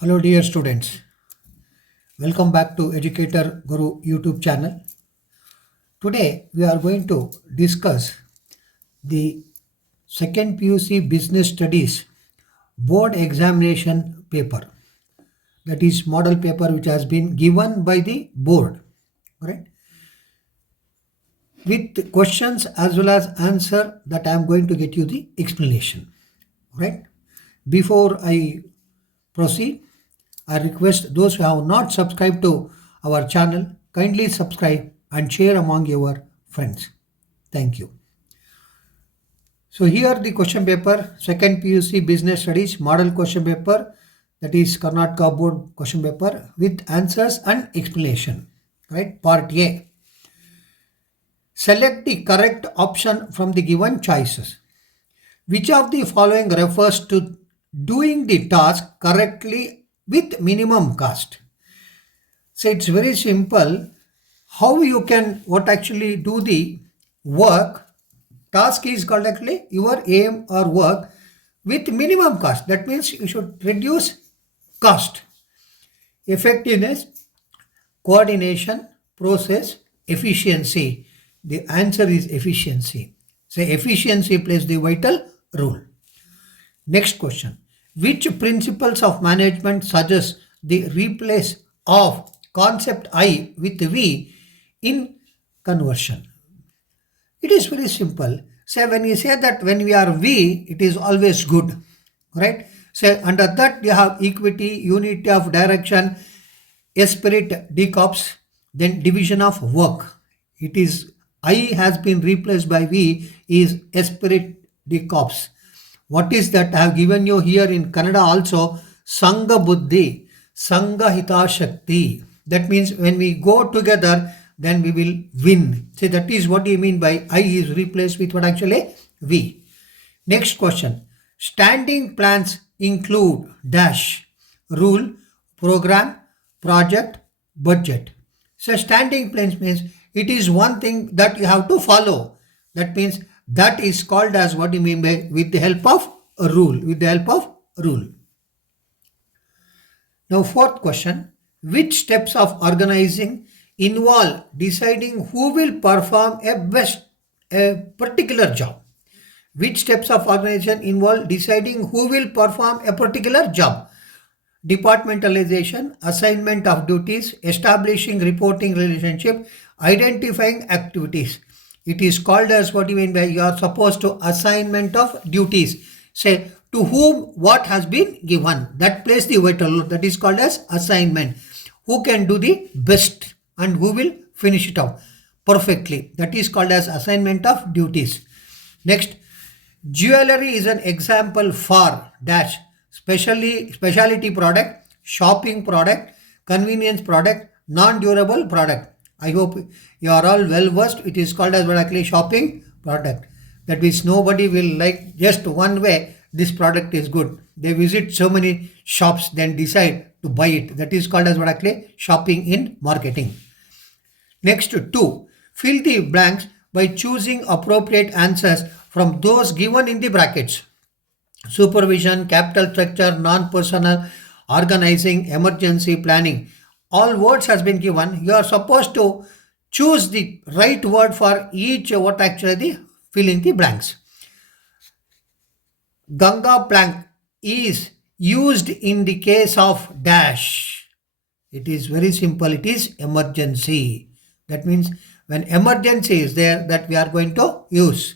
Hello dear students, welcome back to Educator Guru YouTube channel. Today we are going to discuss the second PUC Business Studies board examination paper, that is model paper which has been given by the board, correct? With questions as well as answer that I am going to get you the explanation, right? Before I proceed, I request those who have not subscribed to our channel, kindly subscribe and share among your friends. Thank you. So here the question paper, second PUC Business Studies model question paper, that is Karnataka board question paper with answers and explanation, right? Part A. Select the correct option from the given choices. Which of the following refers to doing the task correctly with minimum cost? So it's very simple. How you can what actually do the work, task is called actually your aim or work with minimum cost. That means you should reduce cost, effectiveness, coordination, process, efficiency. The answer is efficiency. So efficiency plays the vital role. Next question. Which principles of management suggest the replace of concept I with V in conversion? It is very simple. Say when you say that when we are V, it is always good, right? Say under that you have equity, unity of direction, esprit de corps, then division of work. It is I has been replaced by V is esprit de corps. What is that? I have given you here in Kannada also, Sangha Buddhi, Sangha Hita Shakti. That means when we go together, then we will win. So that is what you mean by I is replaced with what actually? V. Next question. Standing plans include dash, rule, program, project, budget. So standing plans means it is one thing that you have to follow. That means that is called as what you mean by with the help of a rule. With the help of rule. Now fourth question. Which steps of organizing involve deciding who will perform a particular job? Which steps of organization involve deciding who will perform a particular job? Departmentalization, assignment of duties, establishing reporting relationship, identifying activities. It is called as what you mean by you are supposed to assignment of duties. Say to whom what has been given. That plays the vital role. That is called as assignment. Who can do the best and who will finish it out perfectly. That is called as assignment of duties. Next, jewelry is an example for dash specialty product, shopping product, convenience product, non-durable product. I hope you are all well versed. It is called as what actually shopping product. That means nobody will like just one way this product is good. They visit so many shops then decide to buy it. That is called as what actually shopping in marketing. Next, 2. Fill the blanks by choosing appropriate answers from those given in the brackets. Supervision, capital structure, non-personal, organizing, emergency planning. All words has been given. You are supposed to choose the right word for each what actually the fill in the blanks. Ganga plank is used in the case of dash. It is very simple. It is emergency. That means when emergency is there that we are going to use.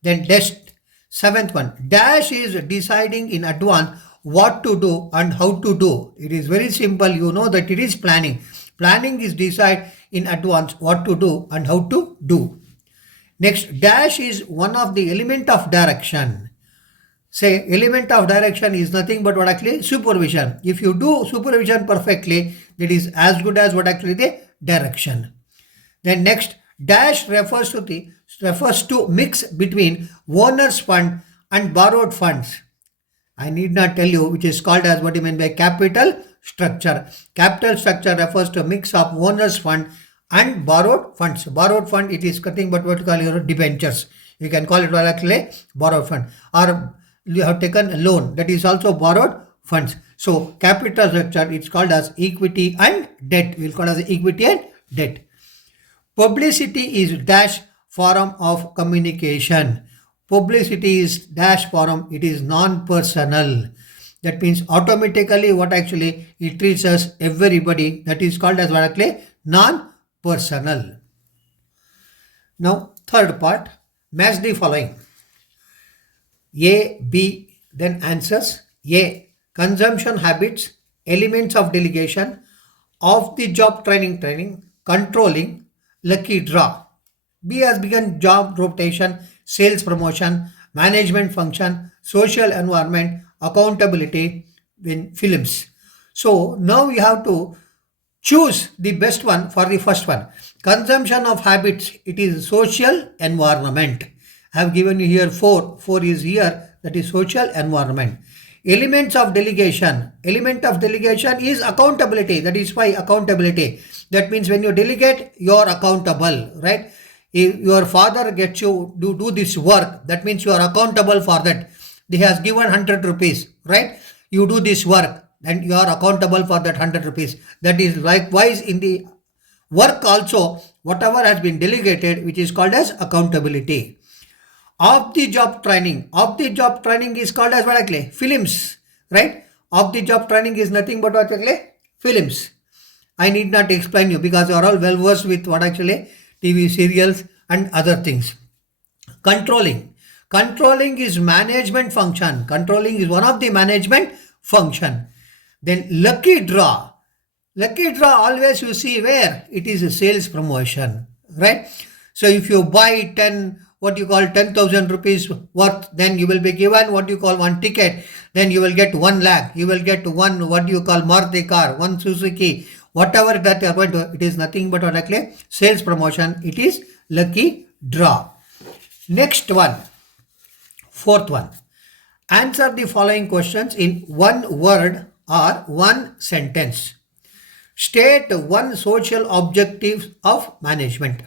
Then next, 7th one. Dash is deciding in advance what to do and how to do. It is very simple. You know that it is planning. Planning is decide in advance what to do and how to do. Next, dash is one of the element of direction. Say element of direction is nothing but what actually supervision. If you do supervision perfectly, that is as good as what actually the direction. Then next, dash refers to mix between owner's fund and borrowed funds. I need not tell you which is called as what you mean by capital structure. Capital structure refers to a mix of owner's fund and borrowed funds. Borrowed fund, it is nothing but what you call your debentures. You can call it actually borrowed fund. Or you have taken a loan, that is also borrowed funds. So capital structure, it's called as equity and debt. We'll call it as equity and debt. Publicity is dash form of communication. Publicity is dash form. It is non-personal. That means automatically what actually it treats us everybody. That is called as what actually non-personal. Now third part, match the following. A, B, then answers. A, consumption habits, elements of delegation, off the job training, controlling, lucky draw. B has begun job rotation, sales promotion, management function, social environment, accountability in films. So now you have to choose the best one for the first one. Consumption of habits, it is social environment. I have given you here 4. 4 is here, that is social environment. Elements of delegation. Element of delegation is accountability. That is why accountability. That means when you delegate, you are accountable, right? If your father gets you to do this work, that means you are accountable for that. He has given 100 rupees, right? You do this work and you are accountable for that 100 rupees. That is likewise in the work also, whatever has been delegated, which is called as accountability. Off the job training. Off the job training is called as what actually? Films, right? Off the job training is nothing but what actually? Films. I need not explain you because you are all well versed with what actually TV serials and other things. Controlling. Controlling is management function. Controlling is one of the management function. Then lucky draw. Lucky draw always you see where? It is a sales promotion, right? So if you buy 10, what you call 10,000 rupees worth, then you will be given what you call one ticket. Then you will get 1 lakh. You will get one, what you call Maruti car, one Suzuki, whatever that you are going to, it is nothing but what actually sales promotion. It is lucky draw. Next one, fourth one. Answer the following questions in one word or one sentence. State one social objective of management.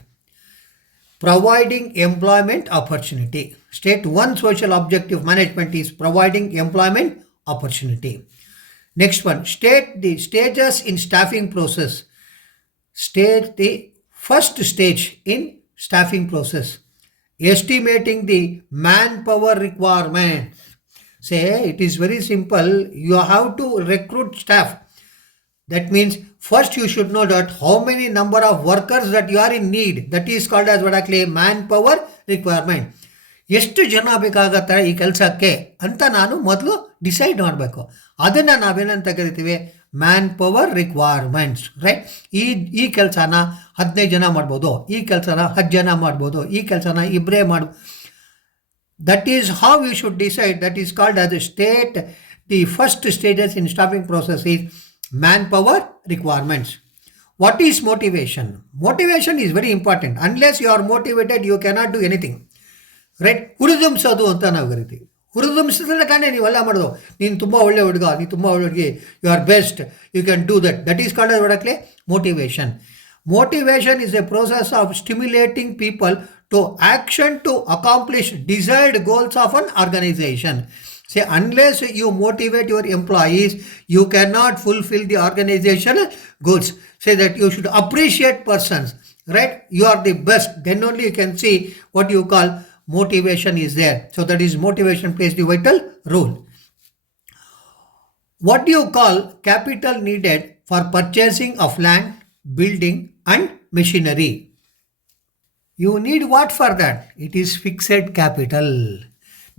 Providing employment opportunity. State one social objective management is providing employment opportunity. Next one, state the stages in staffing process. State the first stage in staffing process. Estimating the manpower requirement. Say it is very simple. You have to recruit staff. That means first you should know that how many number of workers that you are in need. That is called as what actually manpower requirement. ಎಷ್ಟು ಜನ ಬೇಕಾಗತ್ತೆ ಈ ಕೆಲಸಕ್ಕೆ ಅಂತ ನಾನು ಮೊದಲು decide ಮಾಡಬೇಕು. ಅದನ್ನು ನಾವೇನಂತ ಕರಿತೀವಿ? Man power requirements, right? ಈ ಕೆಲಸನ 15 ಜನ ಮಾಡ್ಬೋದು, ಈ ಕೆಲಸನ 10 ಜನ ಮಾಡ್ಬೋದು, ಈ ಕೆಲಸನ ಇಬ್ಬರೇ ಮಾಡ್ಬೋದು. That is how you should decide. That is called as a state. The first stages in staffing process is manpower requirements. What is motivation? Motivation is very important. Unless you are motivated, you cannot do anything. Right? ಹುರಿದುಂಬಿಸೋದು ಅಂತ ನಾವು ಕರಿತೀವಿ. ಹುರಿದುಂಬಿಸಿದ್ರೆ ತಾನೇ ನೀವೆಲ್ಲ ಮಾಡೋದು. ನೀನು ತುಂಬ ಒಳ್ಳೆ ಹುಡುಗ, ನೀನು ತುಂಬ ಒಳ್ಳೆ ಹುಡುಗಿ, you are best, you can do that. That is called ಹೊಡಕ್ಲೆ motivation. Motivation is a process of stimulating people to action to accomplish desired goals of an organization. Say, unless you motivate your employees, you cannot fulfill the organizational goals. Say that you should appreciate persons, right? You are the best. Then only you can see what you call motivation is there. So that is motivation plays the vital role. What do you call capital needed for purchasing of land, building and machinery? You need what for that? It is fixed capital.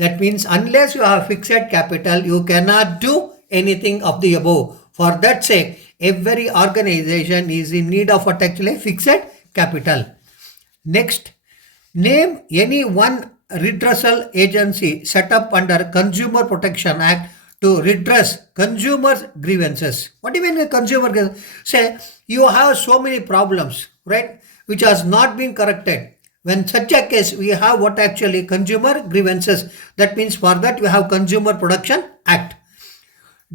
That means unless you have fixed capital, you cannot do anything of the above. For that sake, every organization is in need of what actually fixed capital. Next, name any one redressal agency set up under Consumer Protection Act to redress consumers' grievances. What do you mean by consumer grievances? Say you have so many problems, right, which has not been corrected. When such a case, we have what actually consumer grievances. That means for that we have Consumer Protection Act.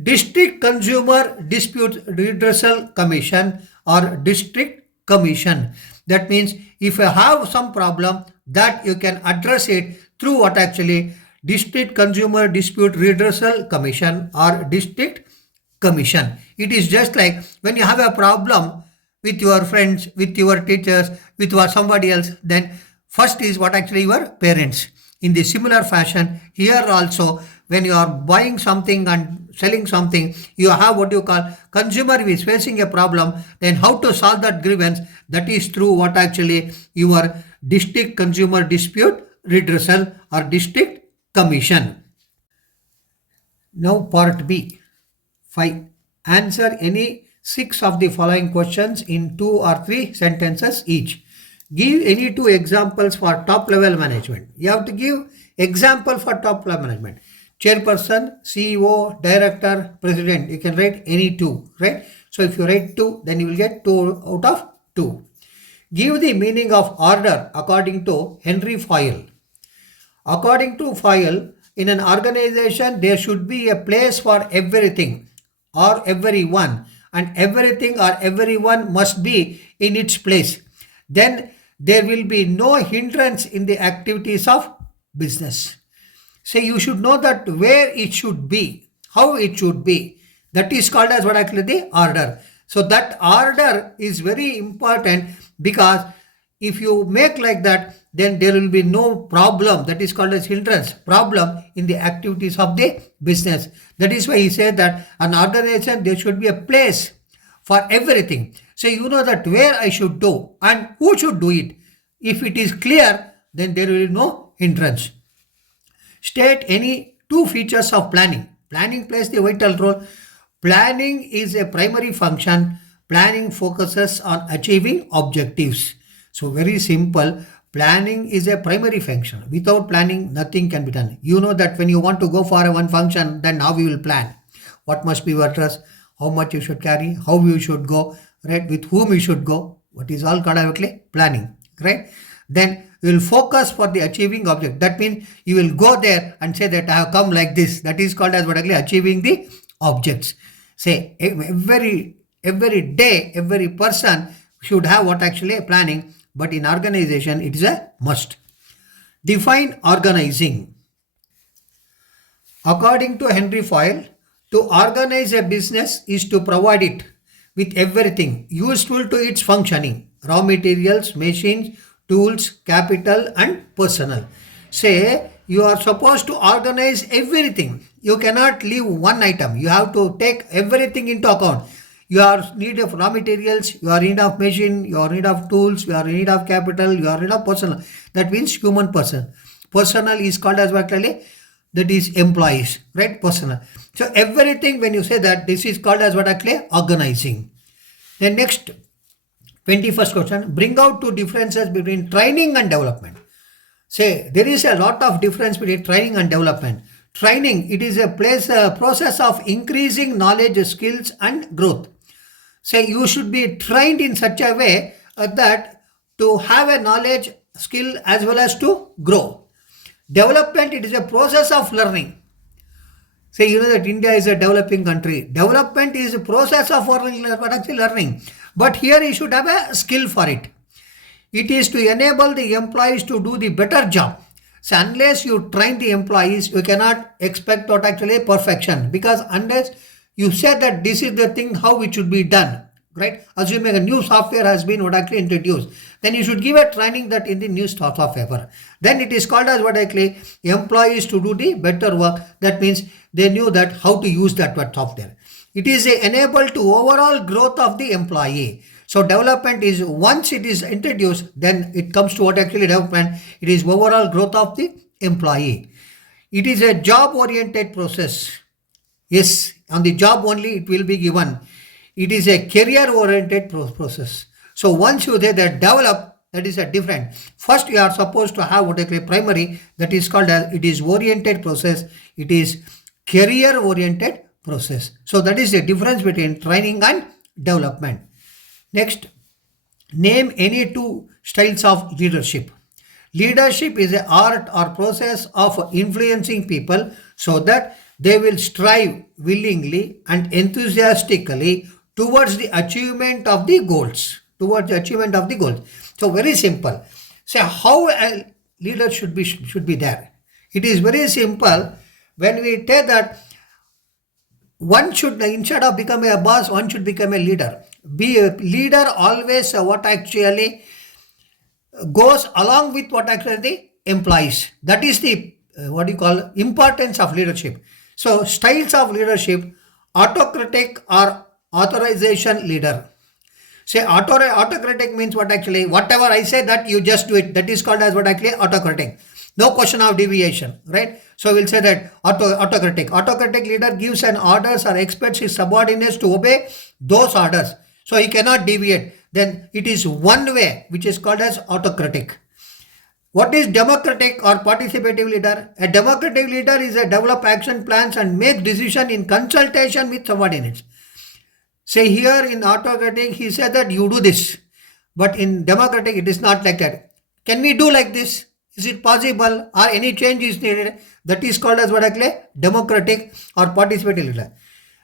District Consumer Dispute Redressal Commission or District Commission. That means if you have some problem, that you can address it through what actually District Consumer Dispute Redressal Commission or District Commission. It is just like when you have a problem with your friends, with your teachers, with somebody else, then first is what actually your parents. In the similar fashion, here also, when you are buying something and selling something, you have what you call consumer is facing a problem, then how to solve that grievance, that is through what actually your district consumer dispute redressal or district commission. Now part B. 5. Answer any 6 of the following questions in 2 or 3 sentences each. Give any 2 examples for top level management. You have to give example for top level management. Chairperson, CEO, director, president. You can write any 2, right? So if you write 2, then you will get 2 out of 2. Give the meaning of order according to Henry Foyle. According to Foyle, in an organization, there should be a place for everything or everyone, and everything or everyone must be in its place. Then there will be no hindrance in the activities of business. So you should know that where it should be, how it should be. That is called as what actually the order. So that order is very important, because if you make like that, then there will be no problem, that is called as hindrance, problem in the activities of the business. That is why he said that an organization, there should be a place for everything. So you know that where I should do and who should do it. If it is clear, then there will be no hindrance. State any 2 features of planning. Planning plays the vital role. Planning is a primary function. Planning focuses on achieving objectives. So very simple. Planning is a primary function. Without planning, nothing can be done. You know that when you want to go for one function, then how you will plan. What must be your dress, how much you should carry, how you should go, right? With whom you should go. What is all called actually planning, right? Then you will focus for the achieving object. That means you will go there and say that I have come like this. That is called as what actually achieving the objects. Say every day, every person should have what actually planning. But in organization, it is a must. Define organizing. According to Henry Foyle, to organize a business is to provide it with everything useful to its functioning: raw materials, machines, tools, capital, and personnel. Say you are supposed to organize everything. You cannot leave one item. You have to take everything into account. You are in need of raw materials, you are in need of machine, you are in need of tools, you are in need of capital, you are in need of personnel. That means human person. Personnel is called as what actually? That is employees, right? Personnel. So everything, when you say that, this is called as what actually? Organizing. Then next, 21st question, bring out 2 differences between training and development. Say there is a lot of difference between training and development. Training, it is a process of increasing knowledge, skills, and growth. Say you should be trained in such a way that to have a knowledge, skill, as well as to grow. Development, it is a process of learning. Say you know that India is a developing country. Development is a process of learning. But here you should have a skill for it. It is to enable the employees to do the better job. So unless you train the employees, you cannot expect what actually perfection, because unless you say that this is the thing how it should be done, right? Assuming a new software has been what actually introduced, then you should give a training that in the new software. Then it is called as what actually employees to do the better work. That means they knew that how to use that software. It is enable to overall growth of the employee. So development is once it is introduced, then it comes to what actually development. It is overall growth of the employee. It is a job oriented process. Yes, on the job only it will be given. It is a career oriented process. So once you say that develop, that is a different. First you are supposed to have what I call primary, that is called as it is oriented process. It is career oriented process. So that is the difference between training and development. Next, name any 2 styles of leadership. Leadership is an art or process of influencing people so that they will strive willingly and enthusiastically towards the achievement of the goals. So very simple. So how a leader should be there. It is very simple. When we say that one should, instead of becoming a boss, one should become a leader. Be a leader always what actually goes along with what actually the employees. That is the what you call importance of leadership. So styles of leadership: autocratic or authorization leader. Say autocratic means what actually, whatever I say that you just do it. That is called as what actually autocratic. No question of deviation, right? So we'll say that autocratic. Autocratic leader gives an orders or expects his subordinates to obey those orders. So he cannot deviate. Then it is one way, which is called as autocratic. What is democratic or participative leader? A democratic leader is a develop action plans and make decision in consultation with subordinates. Say here in autocratic, he said that you do this, but in democratic, it is not like that. Can we do like this? Is it possible? Or any change is needed? That is called as what actually democratic or participative leader.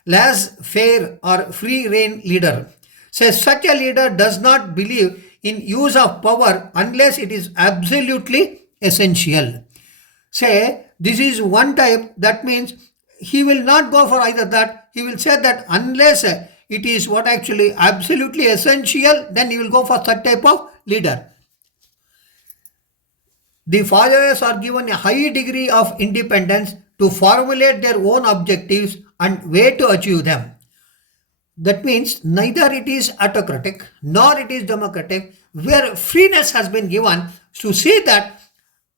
Laissez-faire or free rein leader. Says such a leader does not believe in use of power unless it is absolutely essential. Say this is one type, that means he will not go for either that. He will say that unless it is what actually absolutely essential, then he will go for such type of leader. The followers are given a high degree of independence to formulate their own objectives and way to achieve them. That means neither it is autocratic nor it is democratic, where freeness has been given to see that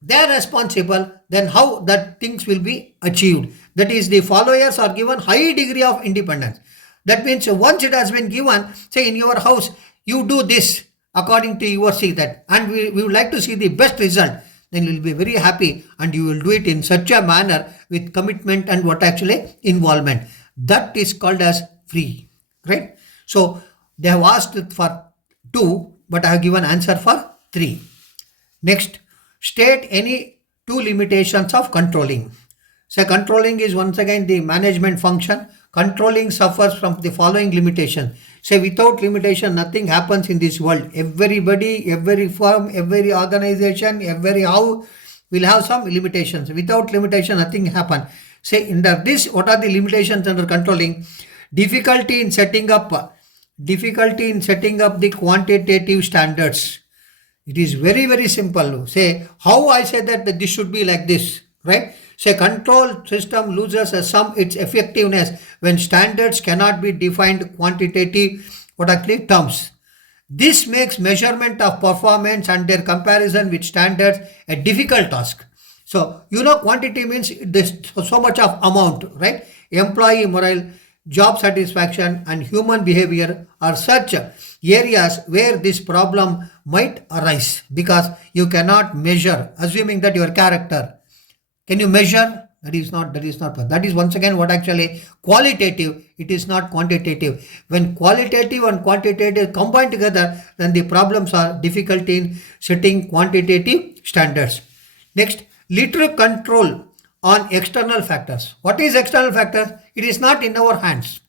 they are responsible, then how that things will be achieved. That is, the followers are given high degree of independence. That means once it has been given, say in your house, you do this according to your see that, and we would like to see the best result, then you will be very happy and you will do it in such a manner with commitment and what actually involvement. That is called as free. Right? So they have asked for 2, but I have given answer for 3. Next, state any 2 limitations of controlling. So controlling is once again the management function. Controlling suffers from the following limitation. Say without limitation, nothing happens in this world. Everybody, every firm, every organization, every house will have some limitations. Without limitation, nothing happens. Say under this, what are the limitations under controlling? Difficulty in setting up the quantitative standards. It is very, very simple. Say how I say that this should be like this, right? Say control system loses some its effectiveness when standards cannot be defined quantitative what actually terms. This makes measurement of performance and their comparison with standards a difficult task. So quantity means this so much of amount, right? Employee morale, job satisfaction and human behavior are such areas where this problem might arise, because you cannot measure, assuming that your character, can you measure? That is not. That is once again what actually qualitative. It is not quantitative. When qualitative and quantitative combine together, then the problems are difficult in setting quantitative standards. Next, literal control on external factors. What is external factors? It is not in our hands.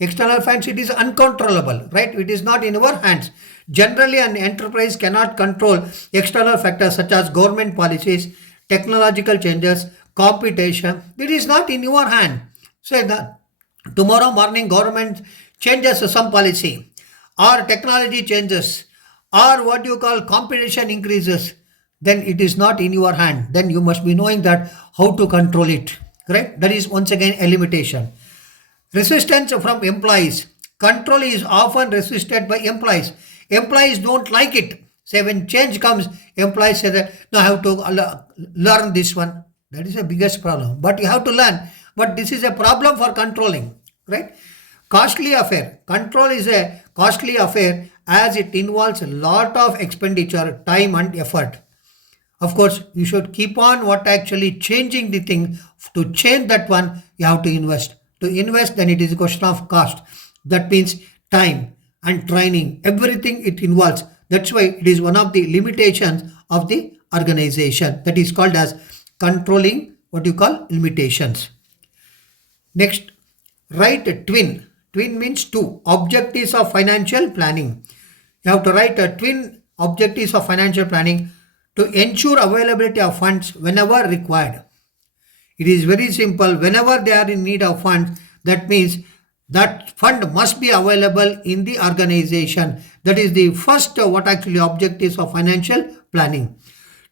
External factors, it is uncontrollable, right? It is not in our hands. Generally, an enterprise cannot control external factors such as government policies, technological changes, competition. It is not in your hand. Say that tomorrow morning government changes some policy, or technology changes, or what you call competition increases, then it is not in your hand. Then you must be knowing that how to control it. Correct? That is once again a limitation. Resistance from employees. Control is often resisted by employees. Employees don't like it. Say when change comes, employees say that, no, I have to learn this one. That is the biggest problem. But you have to learn. But this is a problem for controlling. Right? Costly affair. Control is a costly affair as it involves a lot of expenditure, time and effort. Of course, you should keep on what actually changing the thing. To change that one, you have to invest. To invest, then it is a question of cost. That means time and training, everything it involves. That's why it is one of the limitations of the organization. That is called as controlling what you call limitations. Next, write twin. Twin means 2 objectives of financial planning. You have to write a twin objectives of financial planning to ensure availability of funds whenever required. It is very simple. Whenever they are in need of funds, that means that fund must be available in the organization. That is the first what actually objectives of financial planning.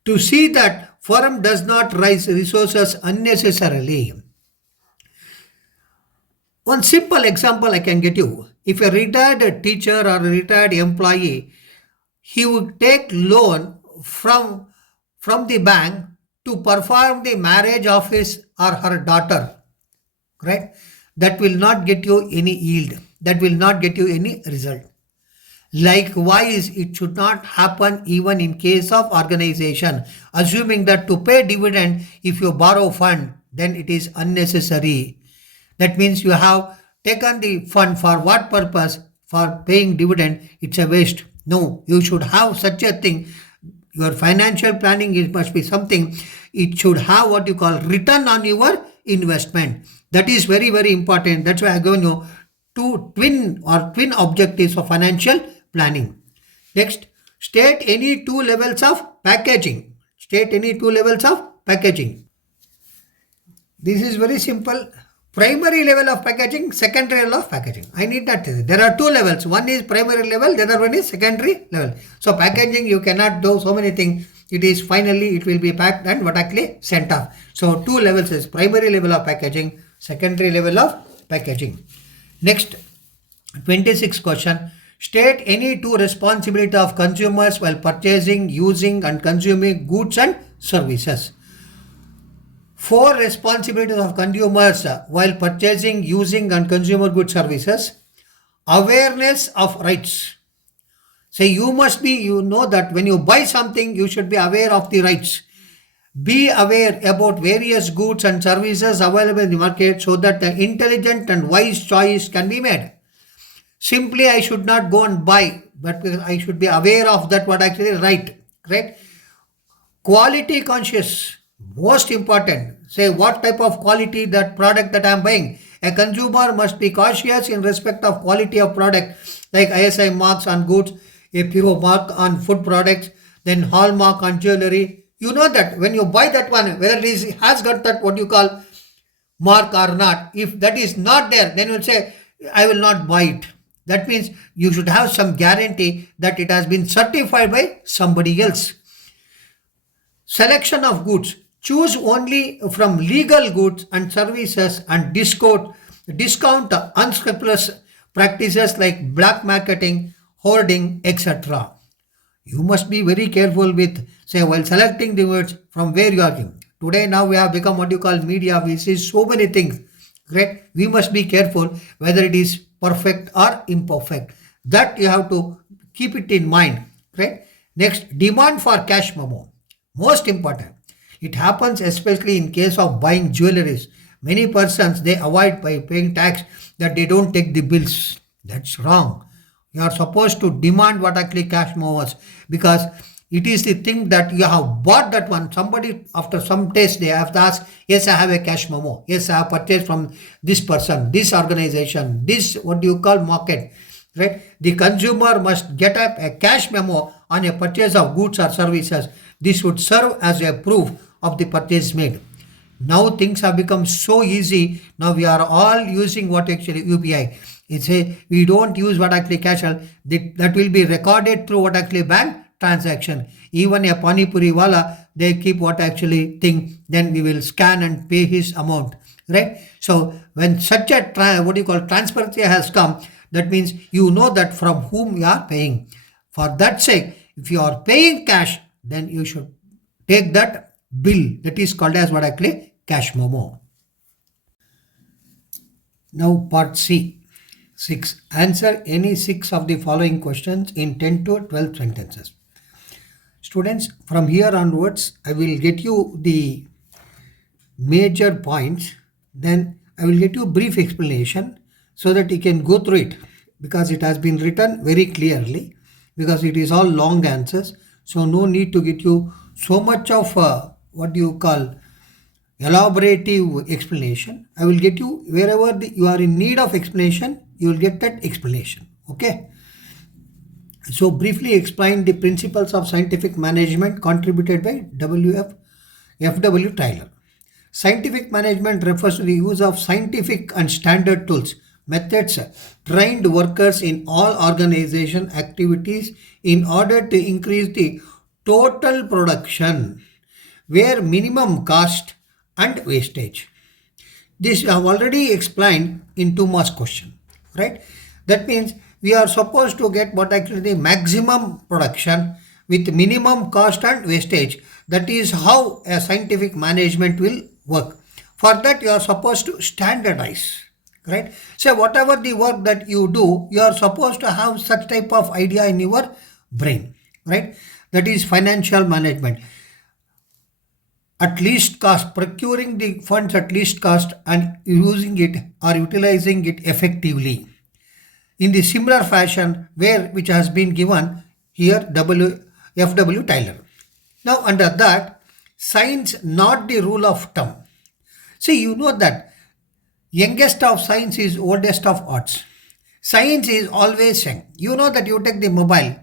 To see that firm does not raise resources unnecessarily. One simple example I can get you. If a retired teacher or a retired employee, he would take loan from the bank to perform the marriage of his or her daughter, right? That will not get you any yield. That will not get you any result. Likewise, it should not happen even in case of organization. Assuming that to pay dividend, if you borrow fund, then it is unnecessary. That means you have taken the fund for what purpose? For paying dividend, it's a waste. No, you should have such a thing. Your financial planning must be something. It should have what you call return on your investment. That is very, very important. That's why I given you twin objectives of financial planning. Next, state any two levels of packaging. State any two levels of packaging. This is very simple. Primary level of packaging, secondary level of packaging. I need that. There are two levels. One is primary level, the other one is secondary level. So packaging, you cannot do so many things. It is finally, it will be packed and what actually sent off. So two levels is primary level of packaging, secondary level of packaging. Next, 26th question. State any two responsibility of consumers while purchasing, using and consuming goods and services. Four responsibilities of consumers while purchasing, using and consumer goods services. Awareness of rights. Say you know that when you buy something, you should be aware of the rights. Be aware about various goods and services available in the market so that the intelligent and wise choice can be made. Simply, I should not go and buy, but I should be aware of that what actually right. Quality conscious, most important. Say what type of quality that product that I am buying. A consumer must be cautious in respect of quality of product, like ISI marks on goods, a PUC mark on food products, then hallmark on jewelry. You know that when you buy that one, whether it has got that what you call mark or not. If that is not there, then you will say, I will not buy it. That means you should have some guarantee that it has been certified by somebody else. Selection of goods. Choose only from legal goods and services and discount unscrupulous practices like black marketing, hoarding, etc. You must be very careful with, say, while selecting the words from where you are getting. Today now we have become what you call media. We see so many things. Right? We must be careful whether it is perfect or imperfect. That you have to keep it in mind. Right? Next, demand for cash memo. Most important. It happens especially in case of buying jewelries. Many persons, they avoid by paying tax that they don't take the bills. That's wrong. You are supposed to demand what actually cash memos, because it is the thing that you have bought that one. Somebody after some test they have to ask, yes, I have a cash memo. Yes, I have purchased from this person, this organization, this what do you call market. Right? The consumer must get up a cash memo on a purchase of goods or services. This would serve as a proof of the purchase made. Now things have become so easy. Now we are all using what actually UPI. It's a we don't use what actually cash. That will be recorded through what actually bank transaction. Even a pani puri wala, they keep what actually thing. Then we will scan and pay his amount. Right? So when such a transparency has come, that means you know that from whom you are paying. For that sake, if you are paying cash, then you should take that bill. That is called as what actually cash memo. Now part C. 6. Answer any 6 of the following questions in 10 to 12 sentences. Students, from here onwards, I will get you the major points. Then I will get you a brief explanation so that you can go through it, because it has been written very clearly, because it is all long answers. So no need to get you so much of what you call elaborative explanation. I will get you wherever you are in need of explanation, you will get that explanation. Okay. So briefly explain the principles of scientific management contributed by F.W. Tyler. Scientific management refers to the use of scientific and standard tools, methods, trained workers in all organization activities in order to increase the total production where minimum cost and wastage. This I have already explained in 2 marks question, right? That means we are supposed to get what actually the maximum production with minimum cost and wastage. That is how a scientific management will work. For that, you are supposed to standardize, right? So whatever the work that you do, you are supposed to have such type of idea in your brain, right? That is financial management. At least cost, procuring the funds at least cost and using it or utilizing it effectively in the similar fashion where which has been given here FW Taylor. Now under that, science not the rule of thumb. See, you know that youngest of science is oldest of arts. Science is always young. You know that you take the mobile.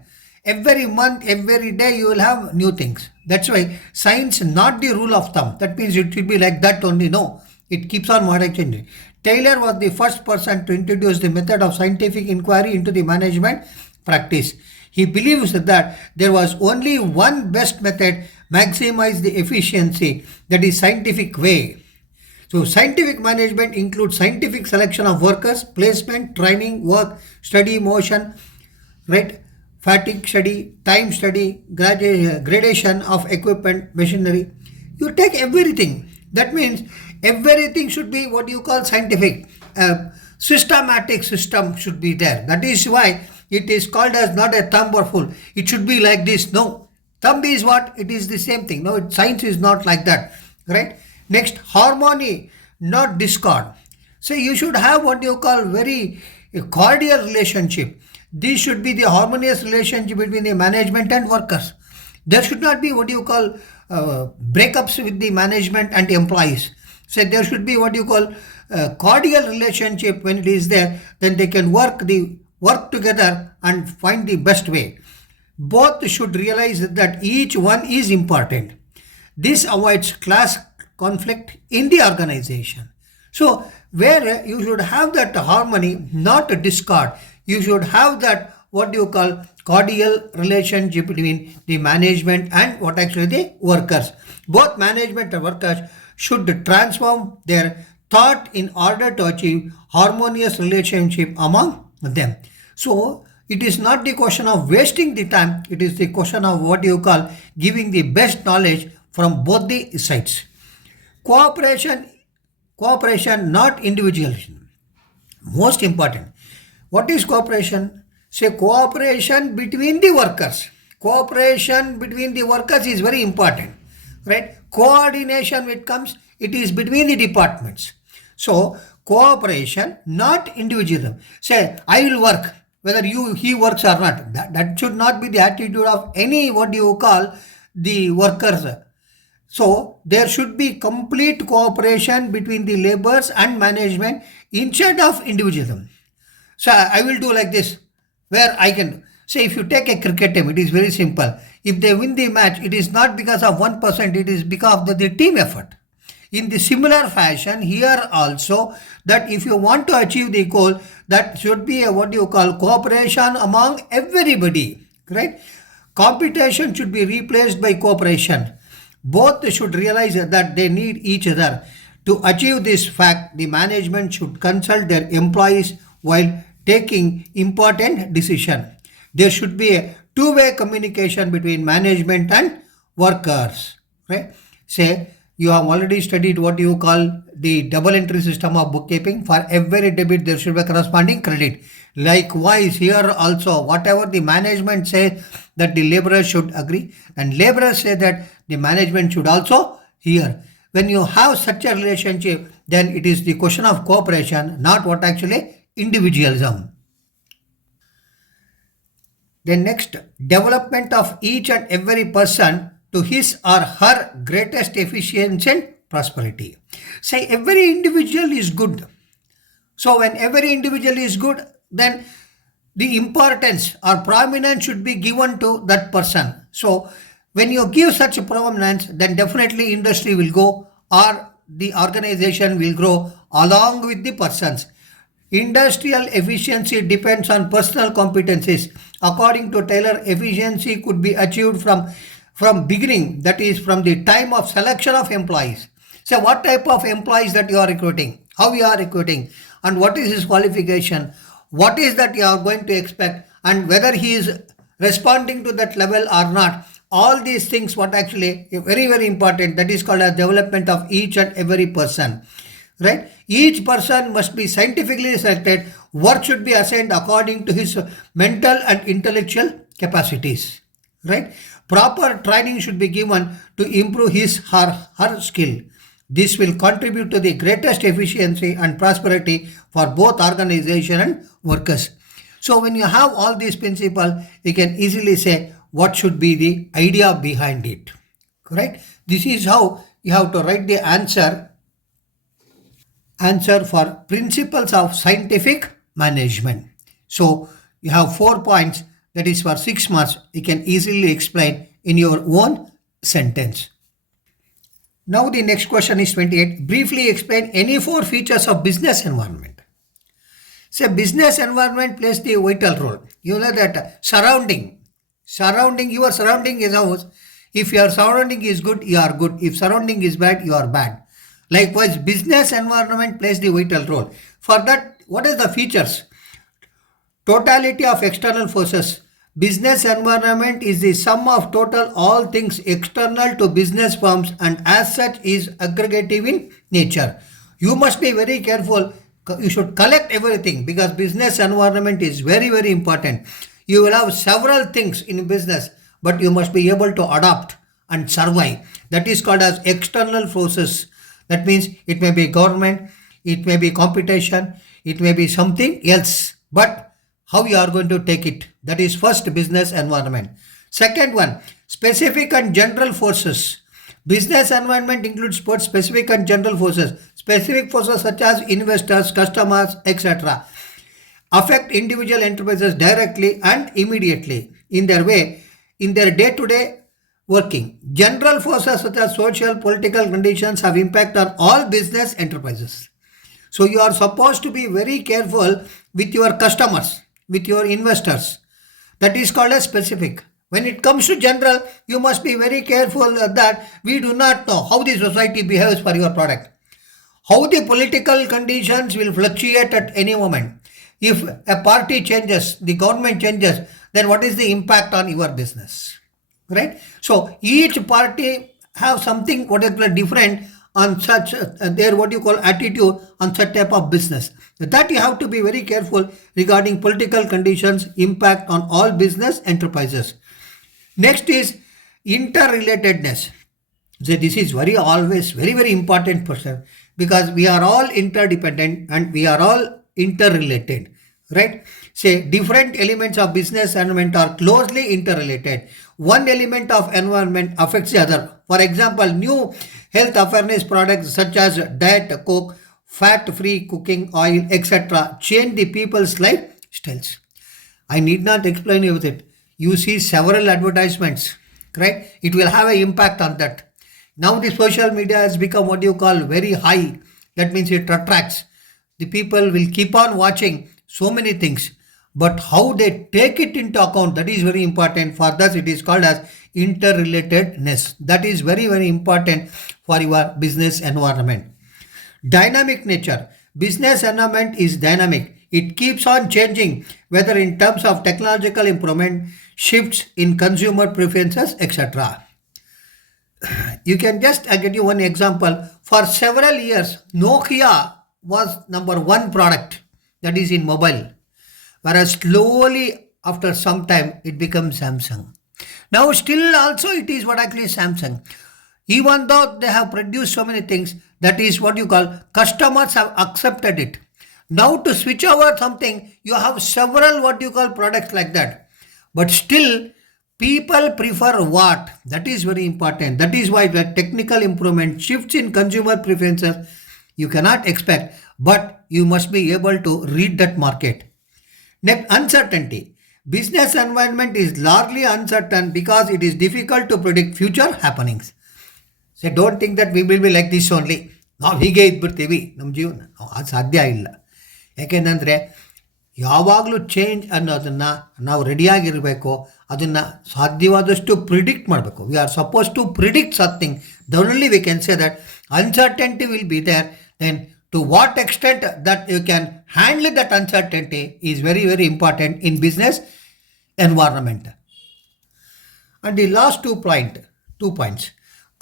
Every month, every day you will have new things. That's why science not the rule of thumb. That means it should be like that only. No, it keeps on changing. Taylor was the first person to introduce the method of scientific inquiry into the management practice. He believes that there was only one best method maximize the efficiency, that is scientific way. So scientific management includes scientific selection of workers, placement, training, work, study, motion, right? Fatigue study, time study, gradation of equipment, machinery. You take everything. That means everything should be what you call scientific. Systematic system should be there. That is why it is called as not a thumb or full. It should be like this. No. Thumb is what? It is the same thing. No, science is not like that. Right? Next, harmony, not discord. So you should have what you call very cordial relationship. This should be the harmonious relationship between the management and workers. There should not be what you call breakups with the management and employees. So there should be what you call cordial relationship. When it is there, then they can work together and find the best way. Both should realize that each one is important. This avoids class conflict in the organization. So where you should have that harmony, not discord. You should have that what you call cordial relationship between the management and what actually the workers. Both management and workers should transform their thought in order to achieve harmonious relationship among them. So it is not the question of wasting the time, it is the question of what you call giving the best knowledge from both the sides. Cooperation, not individualism. Most important. What is cooperation? Say cooperation between the workers. Cooperation between the workers is very important, right? Coordination when it comes, it is between the departments. So cooperation, not individualism. Say I will work, whether he works or not. That should not be the attitude of any what you call the workers. So there should be complete cooperation between the laborers and management instead of individualism. So I will do like this, where I can say if you take a cricket team, it is very simple. If they win the match, it is not because of 1%, it is because of the team effort. In the similar fashion, here also, that if you want to achieve the goal, that should be a what you call cooperation among everybody, right? Competition should be replaced by cooperation. Both should realize that they need each other. To achieve this fact, the management should consult their employees while taking important decision. There should be a two-way communication between management and workers, right? Say you have already studied what you call the double entry system of bookkeeping. For every debit there should be a corresponding credit. Likewise here also, whatever the management says that the laborers should agree, and laborers say that the management should also hear. When you have such a relationship, then it is the question of cooperation, not what actually individualism. Then next, development of each and every person to his or her greatest efficiency and prosperity. Say every individual is good. So when every individual is good, then the importance or prominence should be given to that person. So when you give such a prominence, then definitely industry will go, or the organization will grow along with the persons. Industrial efficiency depends on personal competencies. According to Taylor, efficiency could be achieved from beginning, that is from the time of selection of employees. So what type of employees that you are recruiting, how you are recruiting, and what is his qualification, what is that you are going to expect, and whether he is responding to that level or not. All these things what actually very very important, that is called as development of each and every person, right? Each person must be scientifically selected. Work should be assigned according to his mental and intellectual capacities, right? Proper training should be given to improve his her skill. This will contribute to the greatest efficiency and prosperity for both organization and workers. So when you have all these principles, you can easily say what should be the idea behind it, correct? This is how you have to write the answer for principles of scientific management. So you have 4 points, that is for 6 months. You can easily explain in your own sentence. Now the next question is 28. Briefly explain any 4 features of business environment. So business environment plays the vital role. You know that your surrounding is house. If your surrounding is good, you are good. If surrounding is bad, you are bad. Likewise, business environment plays the vital role. For that, what are the features? Totality of external forces. Business environment is the sum of total all things external to business firms and as such is aggregative in nature. You must be very careful. You should collect everything because business environment is very very important. You will have several things in business, but you must be able to adapt and survive. That is called as external forces. That means it may be government, it may be competition, it may be something else. But how you are going to take it? That is first business environment. Second one, specific and general forces. Business environment includes both specific and general forces. Specific forces such as investors, customers, etc. affect individual enterprises directly and immediately in their day-to-day working. General forces such as social, political conditions have impact on all business enterprises. So you are supposed to be very careful with your customers, with your investors. That is called as specific. When it comes to general, you must be very careful that we do not know how the society behaves for your product. How the political conditions will fluctuate at any moment. If a party changes, the government changes, then what is the impact on your business? Right? So each party have something whatever different on such their what you call attitude on such type of business. That you have to be very careful regarding political conditions impact on all business enterprises. Next is interrelatedness. So this is always very important person because we are all interdependent and we are all interrelated, right? Say different elements of business environment are closely interrelated. One element of environment affects the other. For example, new health awareness products such as diet coke, fat-free cooking oil, etc. change the people's lifestyles. I need not explain you with it. You see several advertisements, right? It will have an impact on that. Now the social media has become what you call very high. That means it attracts. The people will keep on watching so many things. But how they take it into account, that is very important. For thus it is called as interrelatedness. That is very important for your business environment. Dynamic nature. Business environment is dynamic. It keeps on changing, whether in terms of technological improvement, shifts in consumer preferences, etc. You can just get you one example. For several years, Nokia was number one product, that is in mobile. Whereas slowly after some time it becomes Samsung. Now still also it is what actually Samsung. Even though they have produced so many things, that is what you call customers have accepted it. Now to switch over something, you have several what you call products like that. But still people prefer what? That is very important. That is why the technical improvement shifts in consumer preferences you cannot expect, but you must be able to read that market. Next, uncertainty. Business environment is largely uncertain because it is difficult to predict future happenings. So don't think that we will be like this only. ನಾವು ಹೀಗೆ ಇದ್ಬಿಡ್ತೀವಿ ನಮ್ಮ ಜೀವನ, ಅದು ಸಾಧ್ಯ ಇಲ್ಲ. ಯಾಕೆಂದರೆ ಯಾವಾಗಲೂ change ಅನ್ನೋದನ್ನು ನಾವು ರೆಡಿಯಾಗಿರಬೇಕು. ಅದನ್ನು ಸಾಧ್ಯವಾದಷ್ಟು ಪ್ರಿಡಿಕ್ಟ್ ಮಾಡಬೇಕು. We are suppose to predict something. Then only we can say that uncertainty will be there. Then to what extent that you can handle that uncertainty is very, very important in business environment. And the last 2 points,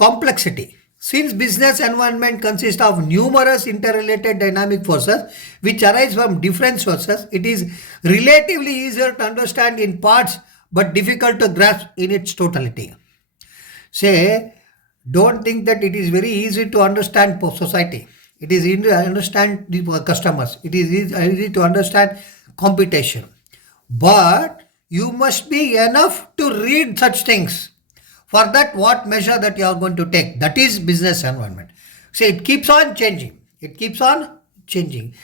complexity. Since business environment consists of numerous interrelated dynamic forces which arise from different sources, it is relatively easier to understand in parts but difficult to grasp in its totality. Say, don't think that it is very easy to understand society. It is easy to understand the customers. It is easy to understand competition. But you must be enough to read such things. For that, what measure that you are going to take? That is business environment. So it keeps on changing. It keeps on changing.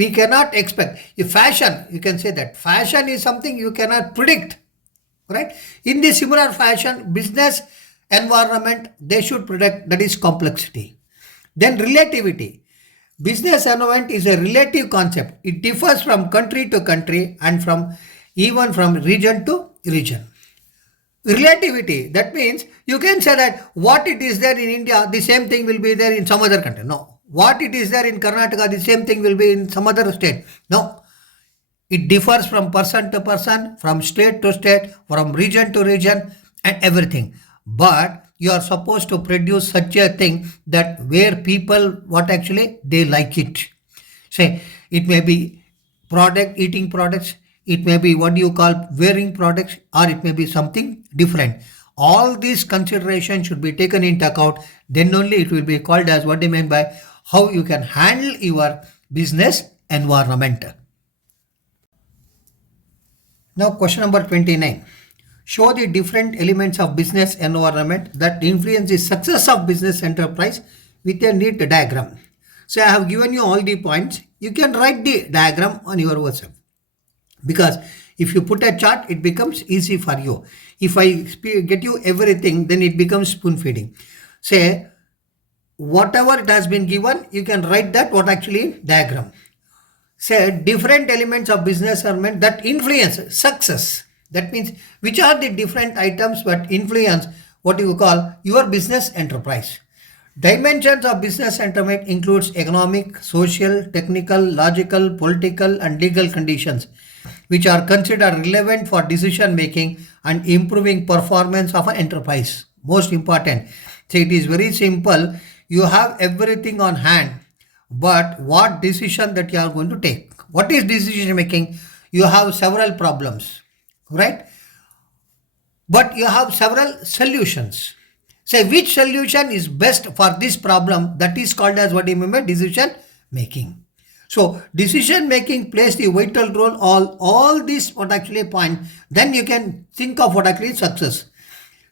We cannot expect. If fashion, you can say that fashion is something you cannot predict. Right? In the similar fashion, business environment, they should predict, that is complexity. Then relativity. Business environment is a relative concept. It differs from country to country and even from region to region. Relativity, that means you can say that what it is there in India, the same thing will be there in some other country. No. What it is there in Karnataka, the same thing will be in some other state. No. It differs from person to person, from state to state, from region to region, and everything. But you are supposed to produce such a thing that where people, what actually they like it. Say, it may be eating products, it may be what you call wearing products, or it may be something different. All these considerations should be taken into account. Then only it will be called as what they mean by how you can handle your business environment. Now question number 29. Show the different elements of business environment that influence the success of business enterprise with a neat diagram. So I have given you all the points. You can write the diagram on your WhatsApp. Because if you put a chart, it becomes easy for you. If I get you everything, then it becomes spoon feeding. Say, whatever it has been given, you can write that what actually diagram. Say, different elements of business environment that influence success. That means which are the different items that influence what you call your business enterprise. Dimensions of business enterprise includes economic, social, technical, logical, political, and legal conditions which are considered relevant for decision making and improving performance of an enterprise. Most important. So it is very simple. You have everything on hand, but what decision that you are going to take? What is decision making? You have several problems, right? But you have several solutions. Say which solution is best for this problem, that is called as what you mean by decision making. So decision making plays the vital role all these what actually point. Then you can think of what actually success.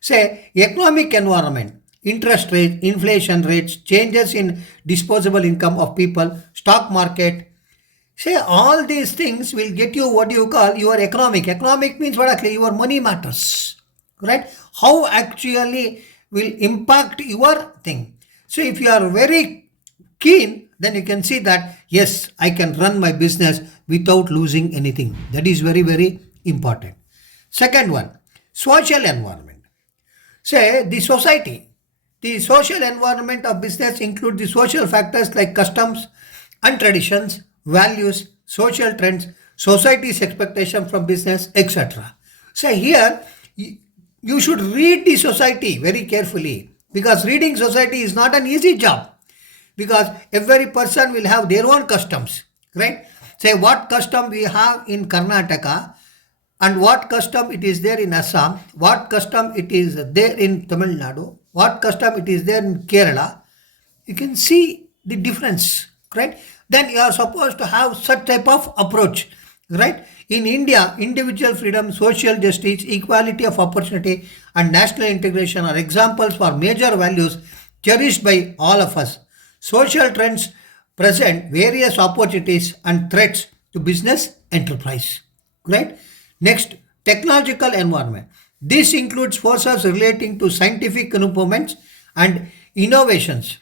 Say economic environment, interest rate, inflation rates, changes in disposable income of people, stock market. Say all these things will get you what you call your economic. Economic means what actually your money matters, right? How actually will impact your thing. So if you are very keen, then you can see that yes, I can run my business without losing anything. That is very, very important. Second one, social environment. Say the society. The social environment of business include the social factors like customs and traditions, values, social trends, society's expectation from business, etc. So here you should read the society very carefully, because reading society is not an easy job, because every person will have their own customs, right? Say what custom we have in Karnataka and what custom it is there in Assam, what custom it is there in Tamil Nadu, what custom it is there in Kerala. You can see the difference, right? Then you are supposed to have such type of approach, right? In India, individual freedom, social justice, equality of opportunity, and national integration are examples for major values cherished by all of us. Social trends present various opportunities and threats to business enterprise, right? Next, technological environment. This includes forces relating to scientific improvements and innovations,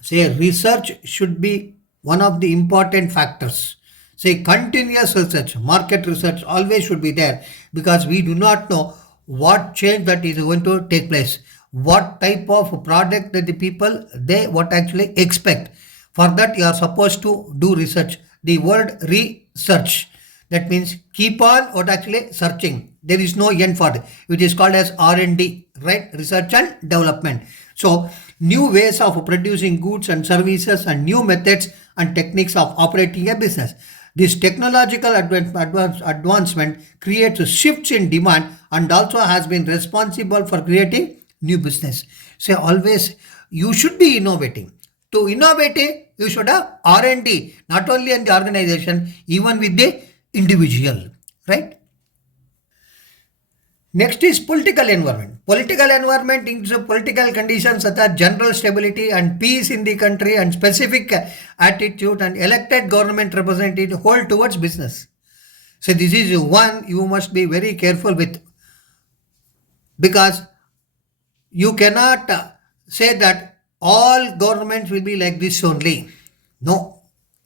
Say research should be one of the important factors. Say continuous research, market research always should be there, because we do not know what change that is going to take place, what type of product that the people they what actually expect. For that you are supposed to do research. The word research, that means keep on what actually searching. There is no end for it, which is called as R&D, right? Research and development. So new ways of producing goods and services and new methods and techniques of operating a business. This technological advancement creates shifts in demand and also has been responsible for creating new business. So always you should be innovating. To innovate, you should have R&D, not only in the organization, even with the individual, right? Next is political environment. Political environment includes political conditions such as general stability and peace in the country and specific attitude and elected government representative hold towards business. So this is one you must be very careful with, because you cannot say that all governments will be like this only. No,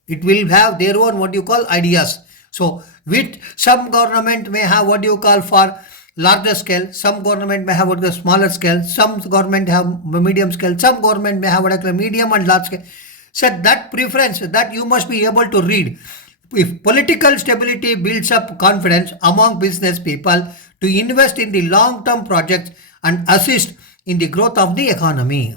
it will have their own what you call ideas. So with some government may have what you call for larger scale, some government may have what the smaller scale, some government have medium scale, some government may have what I call medium and large scale. So that preference that you must be able to read. If political stability builds up confidence among business people to invest in the long-term projects and assist in the growth of the economy.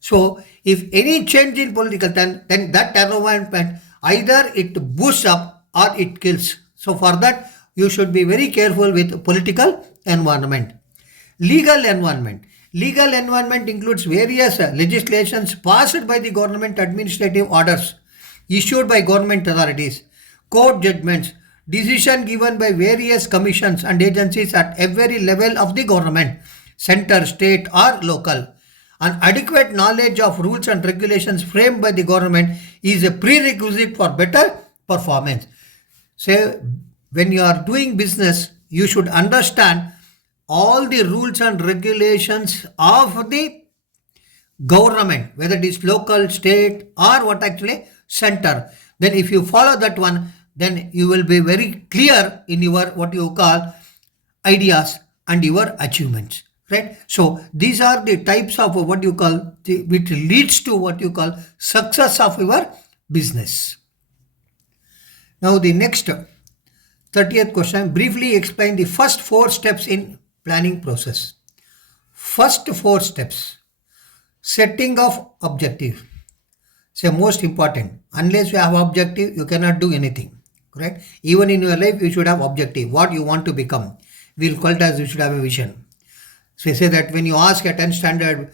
So if any change in political, then that environment either it boosts up or it kills. So for that you should be very careful with political environment. Legal environment. Legal environment includes various legislations passed by the government, administrative orders issued by government authorities, court judgments, decision given by various commissions and agencies at every level of the government, center, state or local. An adequate knowledge of rules and regulations framed by the government is a prerequisite for better performance. Say, when you are doing business, you should understand all the rules and regulations of the government, whether it is local, state, or what actually center. Then if you follow that one, then you will be very clear in your what you call ideas and your achievements, right? So these are the types of what you call which leads to what you call success of your business. Now the next 30th question, briefly explain the first 4 steps in planning process. First 4 steps. Setting of objective. Say most important. Unless you have objective, you cannot do anything. Right? Even in your life, you should have objective. What you want to become. We'll call it as you should have a vision. So you say that when you ask a 10th standard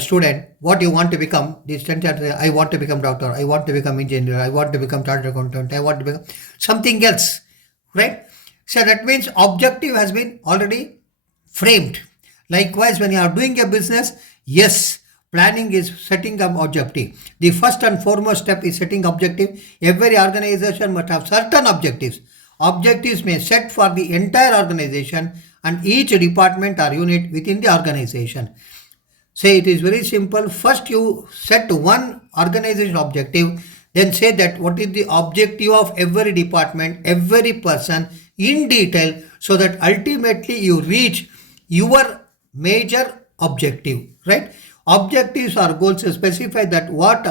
student what you want to become, this 10th standard, I want to become doctor, I want to become engineer, I want to become chartered accountant, I want to become something else. Right? So that means objective has been already framed. Likewise, when you are doing a business, yes, planning is setting up objective. The first and foremost step is setting objective. Every organization must have certain objectives. Objectives may set for the entire organization and each department or unit within the organization. Say it is very simple. First you set one organization objective, then say that what is the objective of every department, every person in detail, so that ultimately you reach your major objective, right? Objectives or goals specify that what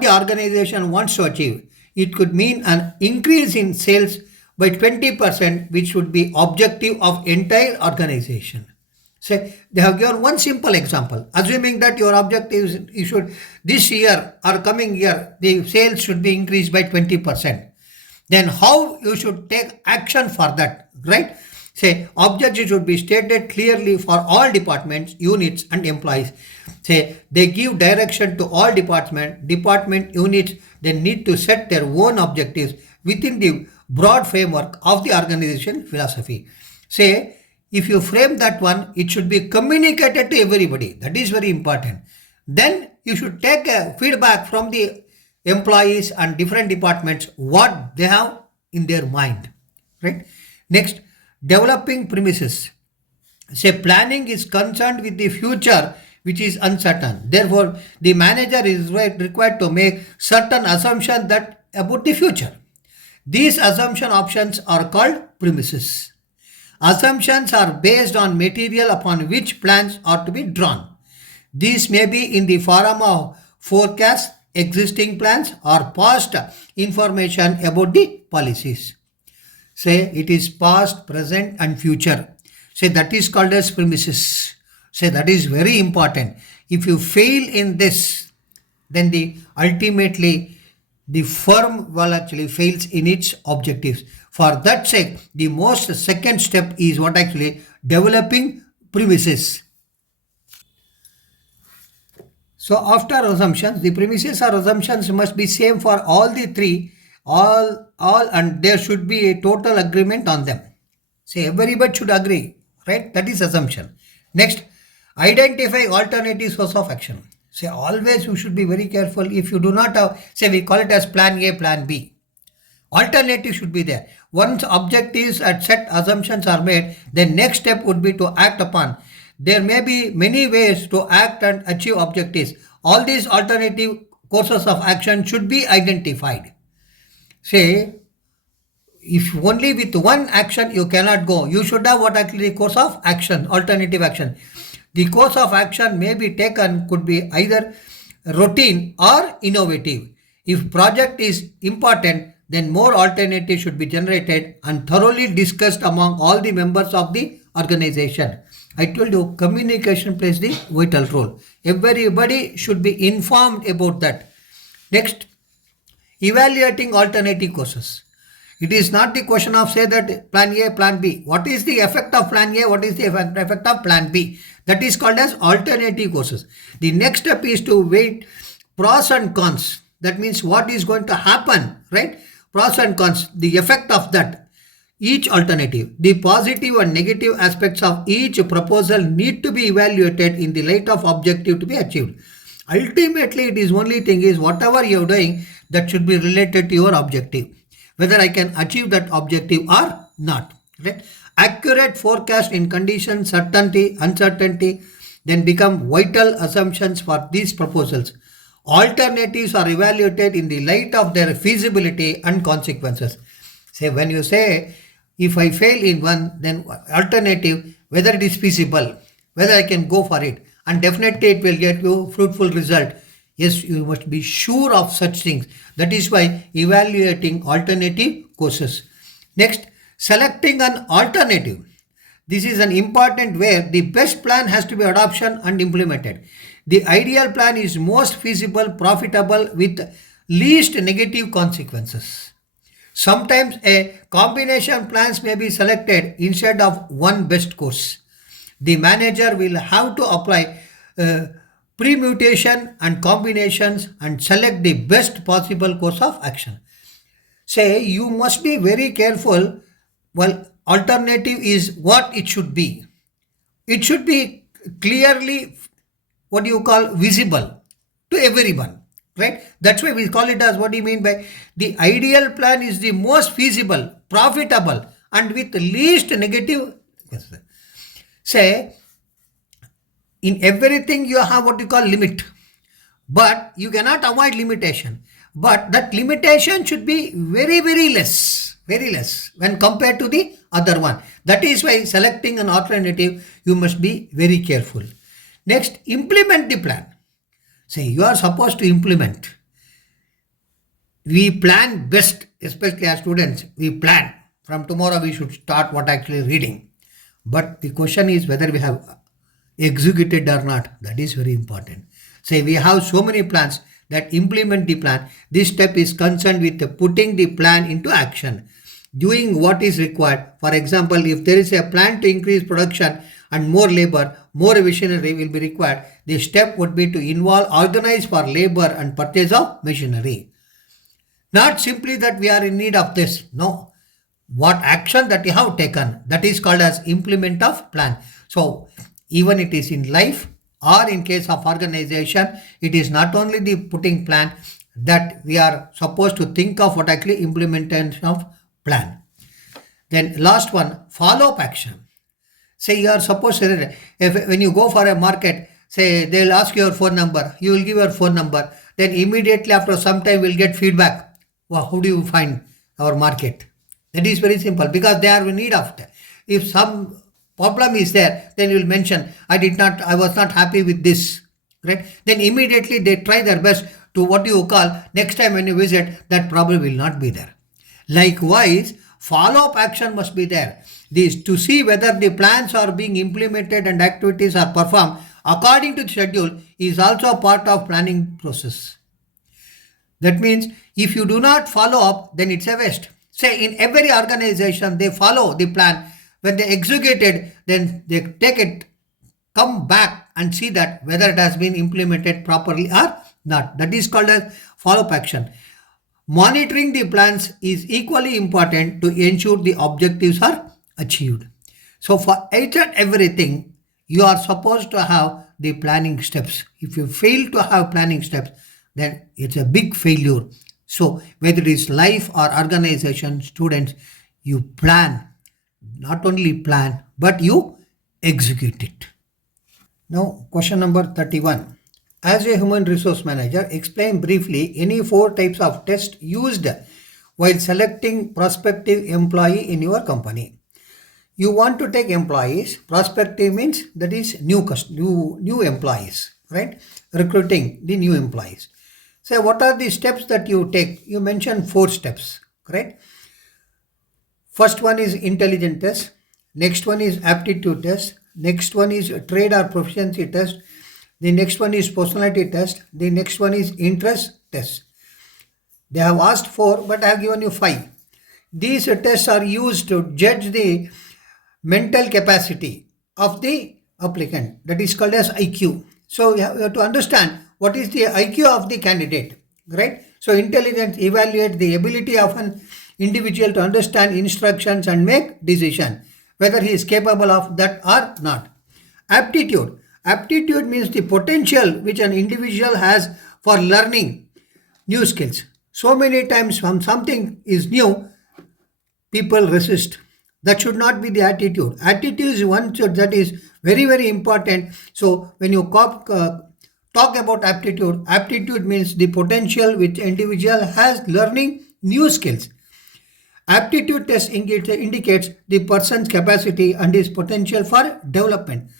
the organization wants to achieve. It could mean an increase in sales by 20%, which would be objective of entire organization. Say they have given one simple example. Assuming that your objective is you should this year or coming year the sales should be increased by 20%. Then how you should take action for that, right? Say objectives should be stated clearly for all departments, units and employees. Say they give direction to all department units. They need to set their own objectives within the broad framework of the organization philosophy. Say if you frame that one, it should be communicated to everybody. That is very important. Then you should take a feedback from the employees and different departments what they have in their mind, right? Next, developing premises. Say planning is concerned with the future which is uncertain. Therefore, the manager is required to make certain assumptions that about the future. These assumption options are called premises. Assumptions are based on material upon which plans are to be drawn. These may be in the form of forecasts, existing plans, or past information about the policies. Say it is past, present, and future. Say that is called as premises. Say that is very important. If you fail in this, then ultimately the firm will actually fails in its objectives. For that sake, the most second step is what actually developing premises. So after assumptions, the premises or assumptions must be same for all the three, all, and there should be a total agreement on them. Say everybody should agree, right? That is assumption. Next, identify alternative source of action. Say always you should be very careful. If you do not have, say we call it as plan A, plan B. Alternative should be there. Once objectives and set assumptions are made, the next step would be to act upon. There may be many ways to act and achieve objectives. All these alternative courses of action should be identified. Say, if only with one action you cannot go, you should have what actually course of action, alternative action. The course of action may be taken, could be either routine or innovative. If project is important, then more alternatives should be generated and thoroughly discussed among all the members of the organization. I told you communication plays the vital role. Everybody should be informed about that. Next, evaluating alternative courses. It is not the question of say that plan A, plan B. What is the effect of plan A? What is the effect of plan B? That is called as alternative courses. The next step is to weigh pros and cons. That means what is going to happen, right? Pros and cons, the effect of that. Each alternative, the positive and negative aspects of each proposal need to be evaluated in the light of objective to be achieved. Ultimately, it is only thing is whatever you are doing that should be related to your objective. Whether I can achieve that objective or not. Right? Accurate forecast in condition, certainty, uncertainty, then become vital assumptions for these proposals. Alternatives are evaluated in the light of their feasibility and consequences. Say when you say, if I fail in one, then alternative, whether it is feasible, whether I can go for it, and definitely it will get you fruitful result. Yes, you must be sure of such things. That is why evaluating alternative courses. Next, selecting an alternative. This is an important where the best plan has to be adoption and implemented. The ideal plan is most feasible, profitable with least negative consequences. Sometimes a combination plans may be selected instead of one best course. The manager will have to apply permutation and combinations and select the best possible course of action. Say you must be very careful. Well, alternative is what it should be. It should be clearly what you call visible to everyone, right? That's why we call it as what do you mean by the ideal plan is the most feasible, profitable, and with least negative. Say in everything you have what you call limit, but you cannot avoid limitation. But that limitation should be very, very less when compared to the other one. That is why selecting an alternative, you must be very careful. Next, implement the plan. Say you are supposed to implement. We plan best, especially as students, we plan. From tomorrow we should start what actually reading. But the question is whether we have executed or not. That is very important. Say we have so many plans that implement the plan. This step is concerned with putting the plan into action, doing what is required. For example, if there is a plan to increase production and more labor, more machinery will be required. The step would be to involve, organize for labor and purchase of machinery. Not simply that we are in need of this. No. What action that you have taken, that is called as implement of plan. So even it is in life or in case of organization, it is not only the putting plan that we are supposed to think of what actually implementation of plan. Then last one, follow-up action. Say you are supposed to, when you go for a market, Say they'll ask your phone number, you will give your phone number, then immediately after some time we'll get feedback. Wow, how do you find our market? That is very simple because they are in need of it. If some problem is there, then you will mention, I was not happy with this. Right? Then immediately they try their best to what you call next time when you visit, that problem will not be there. Likewise, follow-up action must be there. This to see whether the plans are being implemented and activities are performed according to the schedule is also a part of planning process. That means if you do not follow up, then it's a waste. Say in every organization, they follow the plan. When they execute it, then they take it, come back and see that whether it has been implemented properly or not. That is called as follow-up action. Monitoring the plans is equally important to ensure the objectives are achieved. So for each and everything, you are supposed to have the planning steps. If you fail to have planning steps, then it's a big failure. So whether it is life or organization, students, you plan, not only plan, but you execute it. Now, question number 31. As a human resource manager, explain briefly any 4 types of tests used while selecting prospective employee in your company. You want to take employees. Prospective means that is new employees, right? Recruiting the new employees. So what are the steps that you take? You mentioned 4 steps, correct? First one is intelligence test. Next one is aptitude test. Next one is trade or proficiency test. The next one is personality test. The next one is interest test. They have asked 4, but I have given you 5. These tests are used to judge the mental capacity of the applicant. That is called as IQ. So you have to understand what is the IQ of the candidate, right? So intelligence evaluates the ability of an individual to understand instructions and make decision, whether he is capable of that or not. Aptitude. Aptitude means the potential which an individual has for learning new skills. So many times when something is new, people resist. That should not be the attitude. Attitude is one that is very, very important. So when you talk about aptitude, aptitude means the potential which individual has learning new skills. Aptitude test indicates the person's capacity and his potential for development.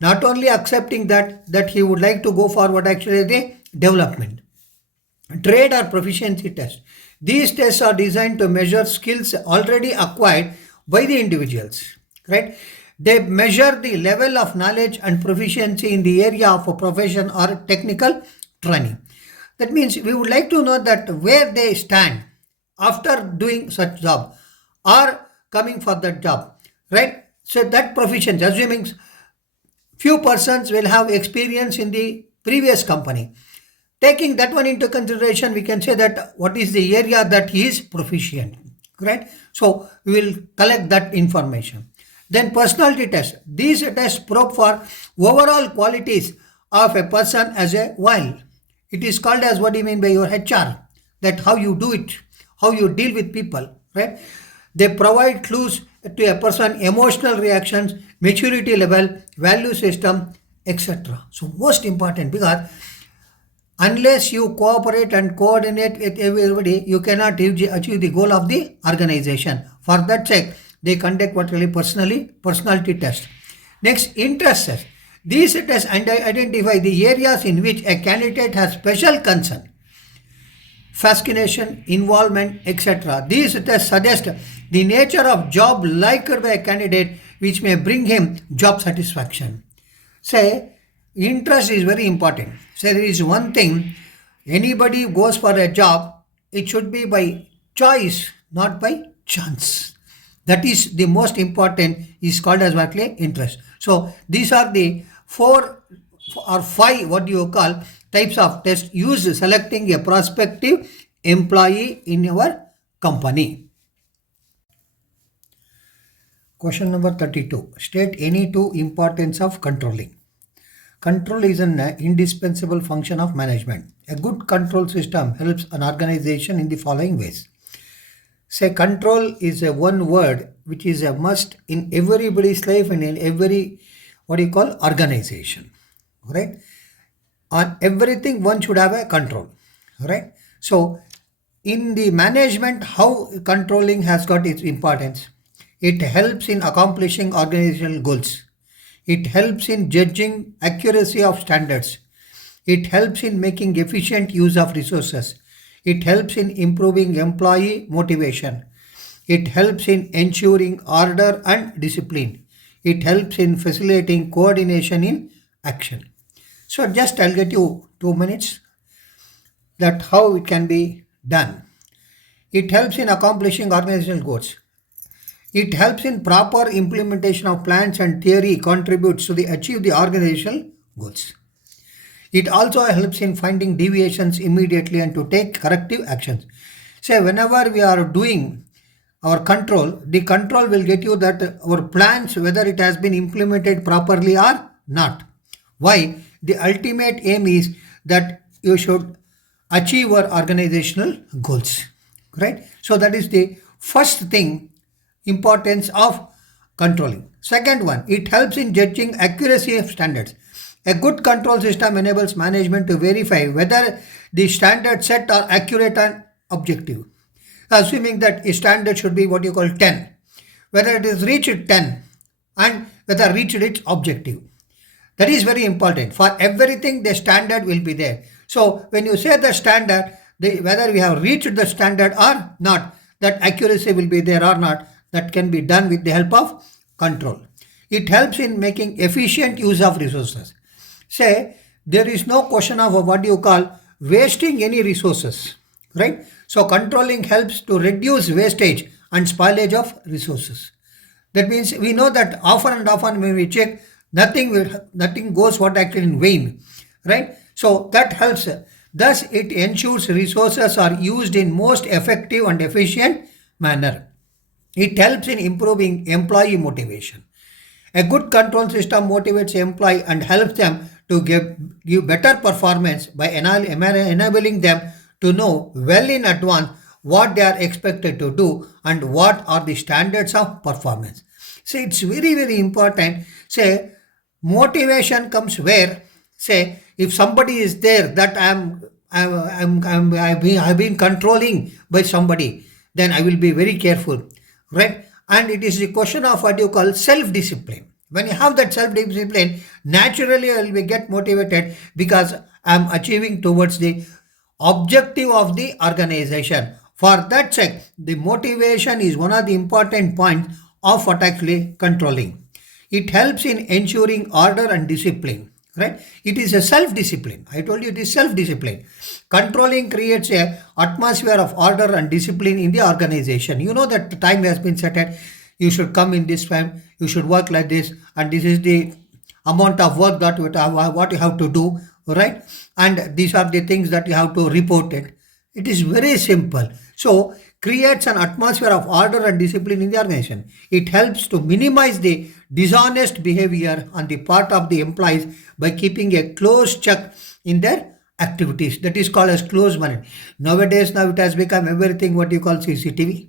Not only accepting that he would like to go forward, actually the development. Trade or proficiency test. These tests are designed to measure skills already acquired by the individuals, right? They measure the level of knowledge and proficiency in the area of a profession or technical training. That means we would like to know that where they stand after doing such job or coming for that job, right? So that proficiency, assuming few persons will have experience in the previous company. Taking that one into consideration, we can say that what is the area that he is proficient, right? So we will collect that information. Then personality test. These tests probe for overall qualities of a person as a whole. It is called as what do you mean by your HR, that how you do it, how you deal with people, right? They provide clues to a person emotional reactions, maturity level, value system, etc. So most important, because unless you cooperate and coordinate with everybody, you cannot achieve the goal of the organization. For that sake, they conduct what really personality test. Next, interest test. These tests identify the areas in which a candidate has special concern, fascination, involvement, etc. These tests suggest the nature of job liked by a candidate which may bring him job satisfaction. Say, interest is very important. Say there is one thing, anybody goes for a job, it should be by choice, not by chance. That is the most important, is called as what interest. So these are the 4 or 5 what you call types of tests used selecting a prospective employee in your company. Question number 32. State any 2 importance of controlling. Control is an indispensable function of management. A good control system helps an organization in the following ways. Say control is a one word which is a must in everybody's life and in every what you call organization. right? On everything, one should have a control, right? So, in the management, how controlling has got its importance? It helps in accomplishing organizational goals. It helps in judging accuracy of standards. It helps in making efficient use of resources. It helps in improving employee motivation. It helps in ensuring order and discipline. It helps in facilitating coordination in action. So just I'll get you 2 minutes that how it can be done. It helps in accomplishing organizational goals. It helps in proper implementation of plans and theory contributes to the achieve the organizational goals. It also helps in finding deviations immediately and to take corrective actions. Say whenever we are doing our control, the control will get you that our plans whether it has been implemented properly or not. Why? The ultimate aim is that you should achieve our organizational goals, right? So that is the first thing, importance of controlling. Second one, it helps in judging accuracy of standards. A good control system enables management to verify whether the standards set are accurate and objective. Assuming that a standard should be what you call 10, whether it is reached 10 and whether reached its objective. That is very important. For everything, the standard will be there. So when you say the standard, whether we have reached the standard or not, that accuracy will be there or not, that can be done with the help of control. It helps in making efficient use of resources. Say, there is no question of what you call wasting any resources, right? So controlling helps to reduce wastage and spoilage of resources. That means we know that often and often when we check, nothing goes what actually in vain, right? So that helps. Thus, it ensures resources are used in most effective and efficient manner. It helps in improving employee motivation. A good control system motivates employee and helps them to give better performance by enabling them to know well in advance what they are expected to do and what are the standards of performance. So it's very, very important. Say, motivation comes where, say, if somebody is there that I've been controlling by somebody, then I will be very careful, right? And it is the question of what you call self-discipline. When you have that self-discipline, naturally I will get motivated because I am achieving towards the objective of the organization. For that sake, the motivation is one of the important points of what actually controlling. It helps in ensuring order and discipline, right? It is a self-discipline. I told you it is self-discipline. Controlling creates a atmosphere of order and discipline in the organization. You know that the time has been set at, you should come in this time, you should work like this, and this is the amount of work that what you have to do, right? And these are the things that you have to report it. It is very simple. So creates an atmosphere of order and discipline in the organization. It helps to minimize the dishonest behavior on the part of the employees by keeping a close check in their activities. That is called as close monitoring. Nowadays, now it has become everything what you call CCTV,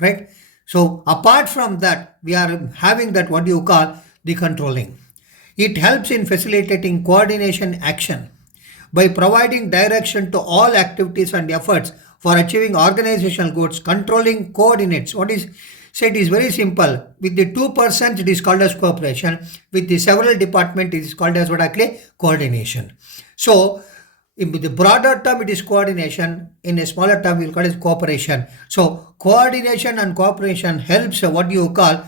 right? So apart from that, we are having that what you call the controlling. It helps in facilitating coordination action by providing direction to all activities and efforts for achieving organizational goals. Controlling coordinates. What is said is very simple. With the 2% it is called as cooperation. With the several department it is called as what actually coordination. So in the broader term it is coordination. In a smaller term we will call it cooperation. So coordination and cooperation helps what you call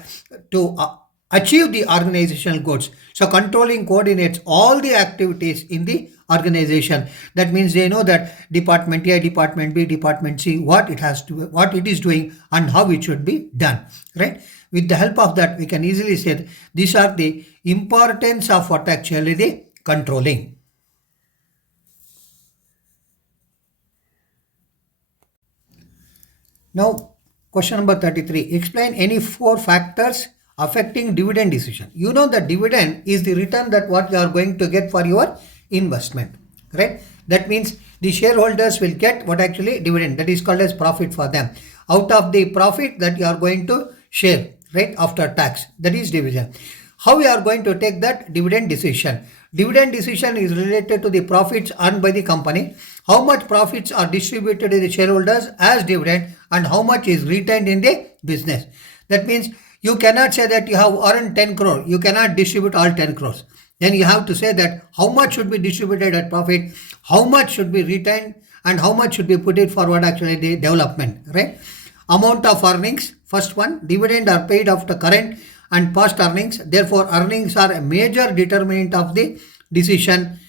to achieve the organizational goals. So controlling coordinates all the activities in the organization. That means they know that department A, department B, department C, what it is doing and how it should be done, right? With the help of that, we can easily say that these are the importance of what actually the controlling. Now, question number 33. Explain any 4 factors affecting dividend decision. You know that dividend is the return that what you are going to get for your investment, right? That means the shareholders will get what actually dividend, that is called as profit for them. Out of the profit that you are going to share, right, after tax, that is dividend. How we are going to take that dividend decision? Dividend decision is related to the profits earned by the company, how much profits are distributed to the shareholders as dividend, and how much is retained in the business. That means you cannot say that you have earned 10 crore, you cannot distribute all 10 crores. Then you have to say that how much should be distributed at profit, how much should be retained, and how much should be put it forward actually the development, right? Amount of earnings, first one, dividend are paid after current and past earnings. Therefore, earnings are a major determinant of the decision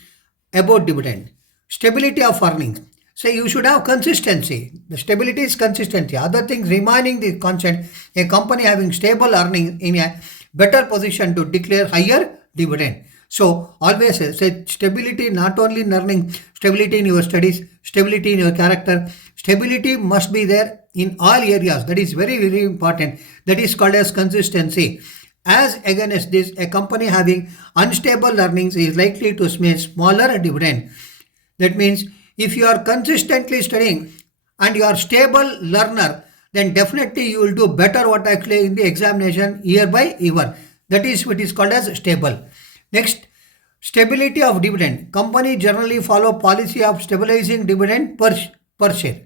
about dividend. Stability of earnings. So you should have consistency. The stability is consistency. Other things remaining the constant. A company having stable earnings in a better position to declare higher dividend. So always say stability not only in earning, stability in your studies, stability in your character, stability must be there in all areas. That is very, very important. That is called as consistency. As against this, a company having unstable earnings is likely to make smaller dividend. That means if you are consistently studying and you are stable learner, then definitely you will do better what actually in the examination year by year. That is what is called as stable. Next, stability of dividend. Company generally follow policy of stabilizing dividend per share.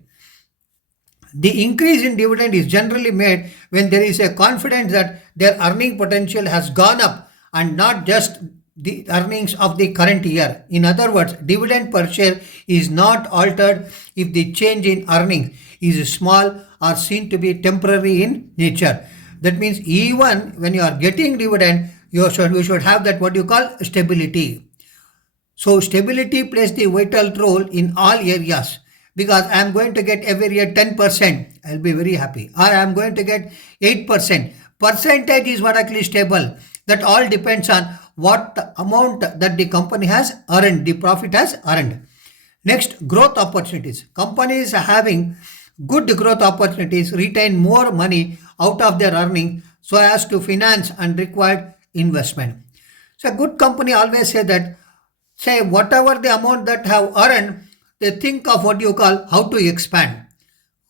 The increase in dividend is generally made when there is a confidence that their earning potential has gone up and not just the earnings of the current year. In other words, dividend per share is not altered if the change in earnings is small or seen to be temporary in nature. That means even when you are getting dividend, you should have that what you call stability. So stability plays the vital role in all areas, because I am going to get every year 10%, I'll be very happy. Or I am going to get 8%. Percentage is what actually stable. That all depends on what amount that the company has earned, the profit has earned. Next, growth opportunities. Companies having good growth opportunities retain more money out of their earning so as to finance and required investment. So a good company always say whatever the amount that have earned, they think of what you call how to expand,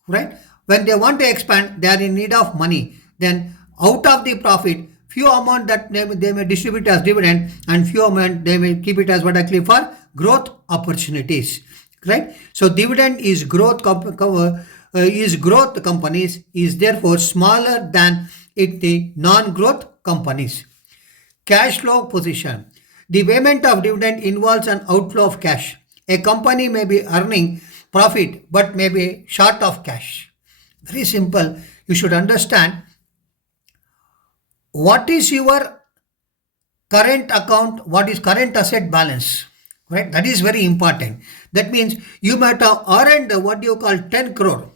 right? When they want to expand, they are in need of money. Then out of the profit, few amount that they may distribute as dividend, and few amount they may keep it as what actually for growth opportunities, right? So dividend is growth companies is therefore smaller than the non-growth companies. Cash flow position. The payment of dividend involves an outflow of cash. A company may be earning profit but may be short of cash. Very simple. You should understand what is your current account, what is current asset balance, right? That is very important. That means you might have earned what you call 10 crore,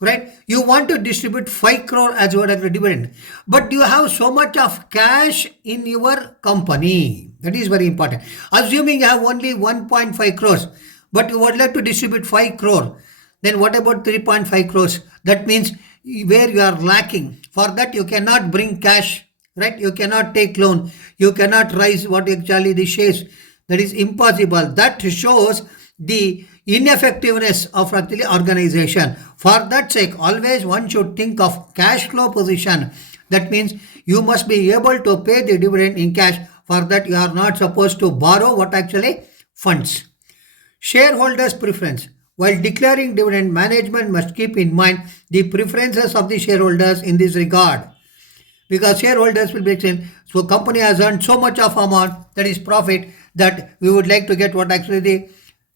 right? You want to distribute 5 crore as what a dividend, but you have so much of cash in your company. That is very important. Assuming you have only 1.5 crores, but you would like to distribute 5 crore, then what about 3.5 crores? That means where you are lacking. For that you cannot bring cash, right? You cannot take loan. You cannot raise what actually the shares. That is impossible. That shows the ineffectiveness of actually organization. For that sake, always one should think of cash flow position. That means you must be able to pay the dividend in cash. For that you are not supposed to borrow what actually funds. Shareholders' preference. While declaring dividend, management must keep in mind the preferences of the shareholders in this regard. Because shareholders will be saying, so company has earned so much of amount, that is profit, that we would like to get what actually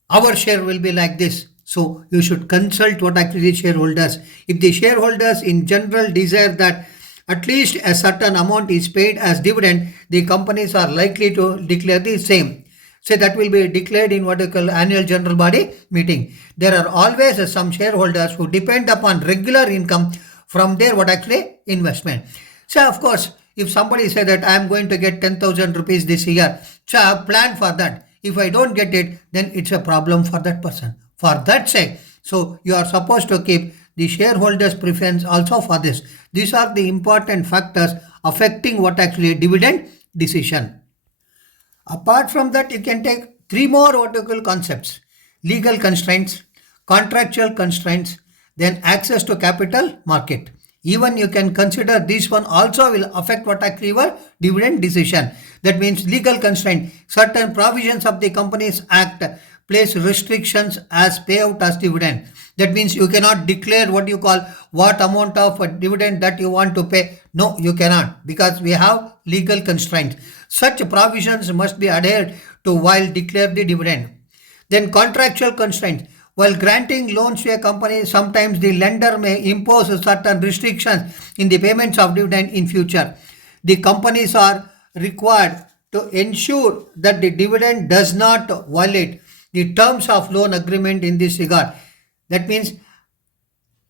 our share will be like this. So you should consult what actually shareholders. If the shareholders in general desire that at least a certain amount is paid as dividend, the companies are likely to declare the same. So that will be declared in what we call annual general body meeting. There are always some shareholders who depend upon regular income from their what actually investment. So of course, if somebody say that I am going to get 10,000 rupees this year, so I have planned for that. If I don't get it, then it's a problem for that person. For that sake, so you are supposed to keep the shareholders' preference also for this. These are the important factors affecting what actually dividend decision. Apart from that, you can take three more vertical concepts: legal constraints, contractual constraints, then access to capital market. Even you can consider this one also will affect what actually your dividend decision. That means legal constraint. Certain provisions of the Companies Act place restrictions as payout as dividend. That means you cannot declare what you call what amount of a dividend that you want to pay. No, you cannot, because we have legal constraints. Such provisions must be adhered to while declare the dividend. Then contractual constraints. While granting loans to a company, sometimes the lender may impose certain restrictions in the payments of dividend in future. The companies are required to ensure that the dividend does not violate the terms of loan agreement in this regard. That means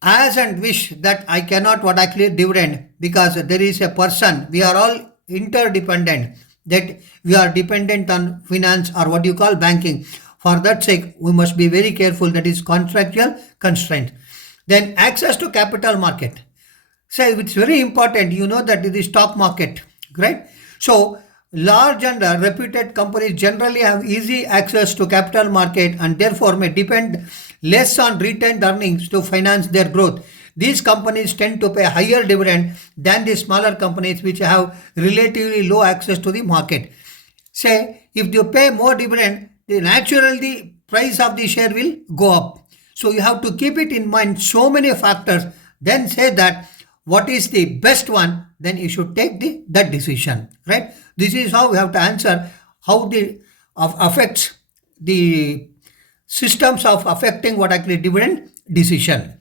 as and wish that I cannot what actually dividend, because there is a person, we are all interdependent, that we are dependent on finance or what you call banking. For that sake, we must be very careful, that is contractual constraint. Then access to capital market. So it's very important, you know, that the stock market, right? So large and reputed companies generally have easy access to capital market and therefore may depend less on retained earnings to finance their growth. These companies tend to pay higher dividend than the smaller companies which have relatively low access to the market. Say if you pay more dividend, then naturally the price of the share will go up. So you have to keep it in mind, so many factors, then say that what is the best one, then you should take that decision, right? This is how we have to answer how the affects the systems of affecting what actually dividend decision.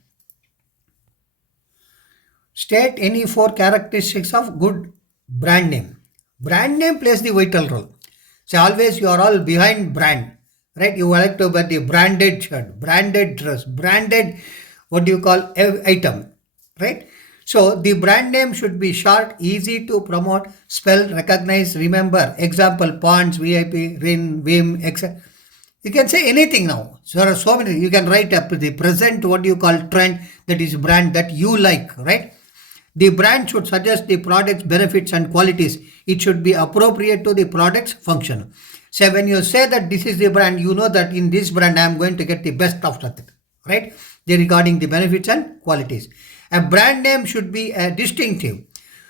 State any 4 characteristics of good brand name. Brand name plays the vital role. So always you are all behind brand, right? You like to wear the branded shirt, branded dress, branded what do you call item, right? So the brand name should be short, easy to promote, spell, recognize, remember. Example, Ponds, VIP, Rin, Vim, etc. You can say anything now. So there are so many. You can write up the present, what you call trend, that is brand that you like, right? The brand should suggest the product's benefits and qualities. It should be appropriate to the product's function. So when you say that this is the brand, you know that in this brand I am going to get the best of it, right? Regarding the benefits and qualities. A brand name should be a distinctive.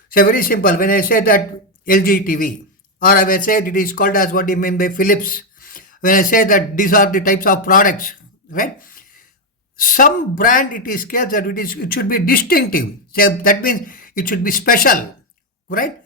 So very simple. When I say that LG TV, or I will say it is called as what you mean by Philips. When I say that these are the types of products, right? Some brand it is clear that it should be distinctive. So that means it should be special, right?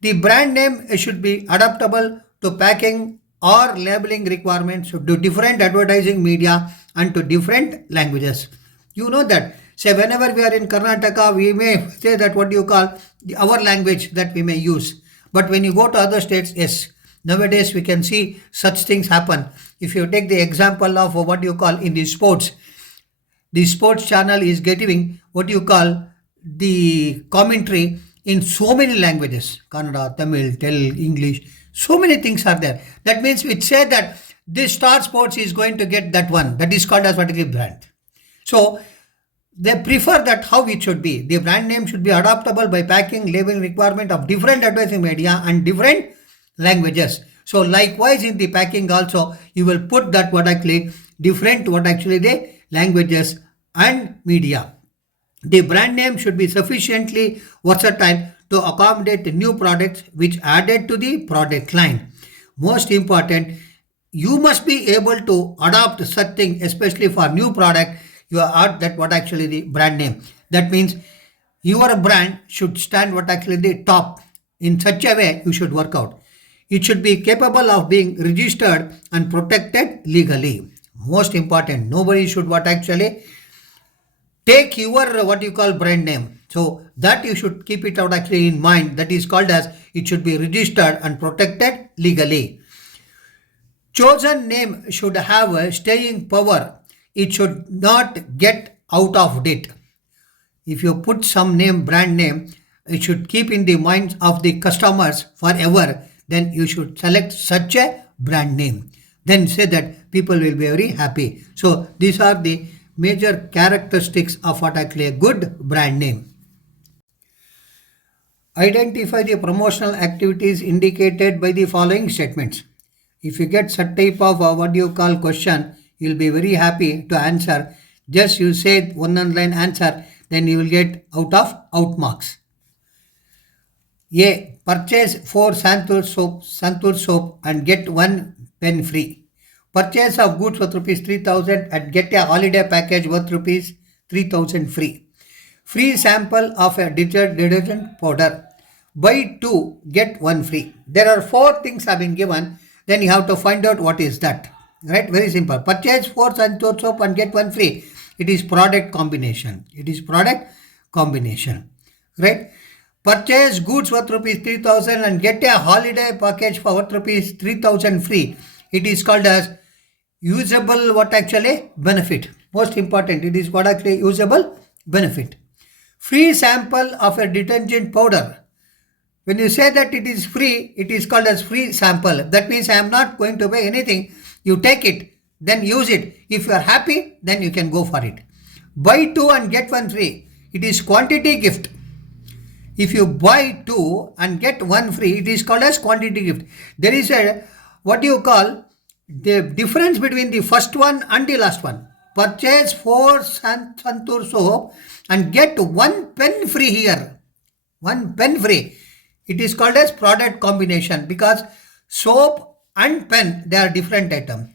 The brand name should be adaptable to packing or labeling requirements to different advertising media and to different languages. You know that. Say whenever we are in Karnataka, we may say that what you call our language that we may use. But when you go to other states, yes, nowadays we can see such things happen. If you take the example of what you call in the sports channel is getting what you call the commentary in so many languages, Kannada, Tamil, Telugu, English, so many things are there. That means it say that this Star Sports is going to get that one. That is called as particular brand. So they prefer that how it should be. The brand name should be adaptable by packing, labeling requirement of different advertising media and different languages. So likewise in the packing also, you will put that what actually different what actually the languages and media. The brand name should be sufficiently versatile to accommodate new products which added to the product line. Most important, you must be able to adopt such thing, especially for new product. You add that what actually the brand name. That means your brand should stand what actually the top. In such a way, you should work out. It should be capable of being registered and protected legally. Most important, nobody should what actually take your what you call brand name. So that you should keep it out actually in mind. That is called as it should be registered and protected legally. Chosen name should have a staying power. It should not get out of date. If you put some name, brand name, it should keep in the minds of the customers forever. Then you should select such a brand name. Then say that people will be very happy. So these are the major characteristics of what actually a good brand name. Identify the promotional activities indicated by the following statements. If you get such type of what you call question, you'll be very happy to answer. Just you say one line answer. then you will get out marks. A. Purchase 4 Santur soap and get 1 pen free. Purchase of goods worth rupees 3000 and get a holiday package worth rupees 3000 free. Free sample of a detergent powder. Buy 2, get 1 free. There are 4 things have been given. Then you have to find out what is that. Right? Very simple. Purchase 4 Santur soap and get 1 free. It is product combination. Right? Purchase goods worth rupees 3000 and get a holiday package for worth rupees 3000 free. It is called as usable benefit. Most important, it is what actually usable benefit. Free sample of a detergent powder. When you say that it is free, it is called as free sample. That means I am not going to buy anything. You take it, then use it. If you are happy, then you can go for it. Buy 2 and get 1 free. It is quantity gift. If you buy 2 and get 1 free, it is called as quantity gift. There is a, the difference between the first one and the last one. Purchase 4 Santur soap and get 1 pen free here. 1 pen free. It is called as product combination because soap and pen, they are different items.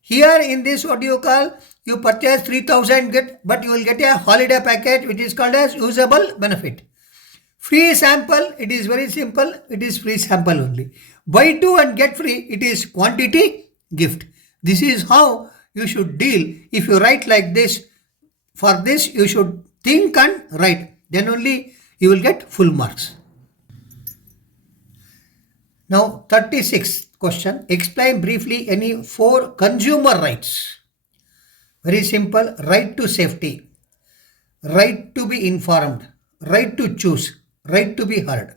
Here in this, you purchase 3000 but you will get a holiday package which is called as usable benefit. Free sample, it is very simple. It is free sample only. Buy 2 and get free, it is quantity gift. This is how you should deal. If you write like this, for this you should think and write. Then only you will get full marks. Now 36th question. Explain briefly any 4 consumer rights. Very simple. Right to safety. Right to be informed. Right to choose. Right to be heard.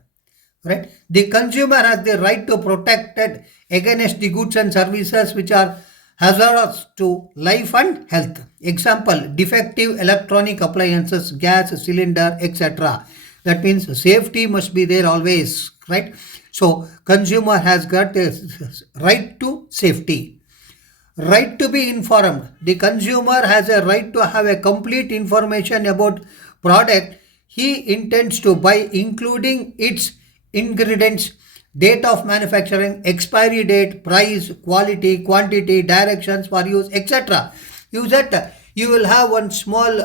Right? The consumer has the right to protect it against the goods and services which are hazardous to life and health. Example, defective electronic appliances, gas cylinder, etc. That means safety must be there always, right? So consumer has got a right to safety. Right to be informed. The consumer has a right to have a complete information about product he intends to buy, including its ingredients, date of manufacturing, expiry date, price, quality, quantity, directions for use, etc. You will have one small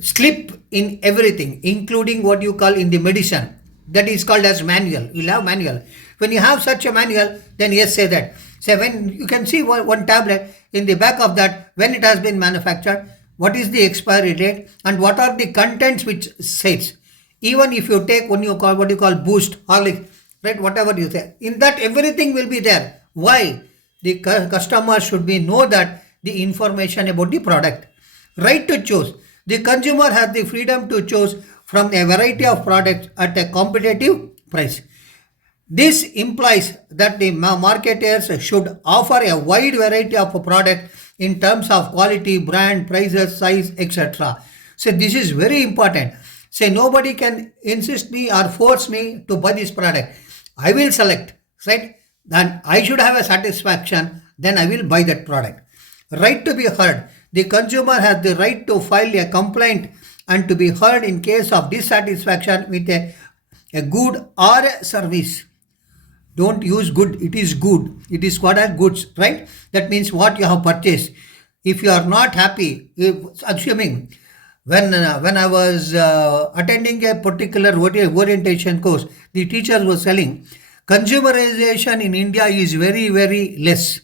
slip in everything, including what you call in the medicine. That is called as manual. You will have manual. When you have such a manual, then yes, say that. Say when you can see one tablet in the back of that, when it has been manufactured, what is the expiry date and what are the contents which says. Even if you take what you call boost, Horlicks, right, whatever you say, in that everything will be there. Why? The customer should know that the information about the product. Right to choose. The consumer has the freedom to choose from a variety of products at a competitive price. This implies that the marketers should offer a wide variety of products in terms of quality, brand, prices, size, etc. So this is very important. Say nobody can insist me or force me to buy this product. I will select, right? Then I should have a satisfaction, then I will buy that product. Right to be heard. The consumer has the right to file a complaint and to be heard in case of dissatisfaction with a good or a service. Don't use good, it is good. It is what are goods, right? That means what you have purchased. If you are not happy, assuming when I was attending a particular orientation course, the teacher was telling consumerization in India is very, very less.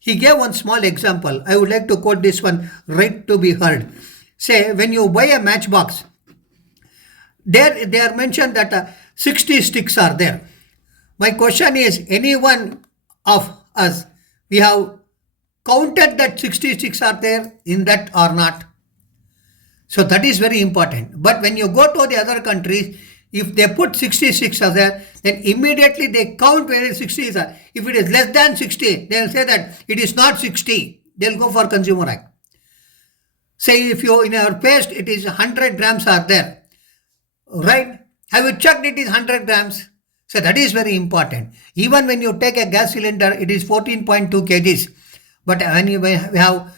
He gave one small example. I would like to quote this one, right to be heard. Say, when you buy a matchbox, they are mentioned that 60 sticks are there. My question is, any one of us, we have counted that 66 are there in that or not? So that is very important. But when you go to the other countries, if they put 66 are there, then immediately they count where 60 is. If it is less than 60, they will say that it is not 60. They will go for Consumer Act. Say if you in your paste, it is 100 grams are there. Right? Have you checked it is 100 grams? So that is very important. Even when you take a gas cylinder, it is 14.2 kgs. But when you have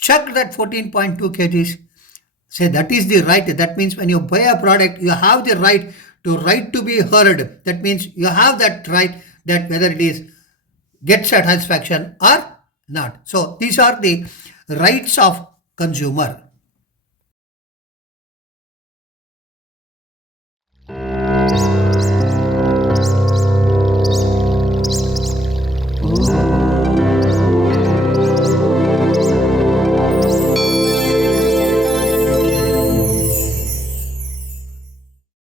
check that 14.2 kgs. Say that is the right. That means when you buy a product, you have the right to be heard. That means you have that right that whether it is get satisfaction or not. So these are the rights of consumer.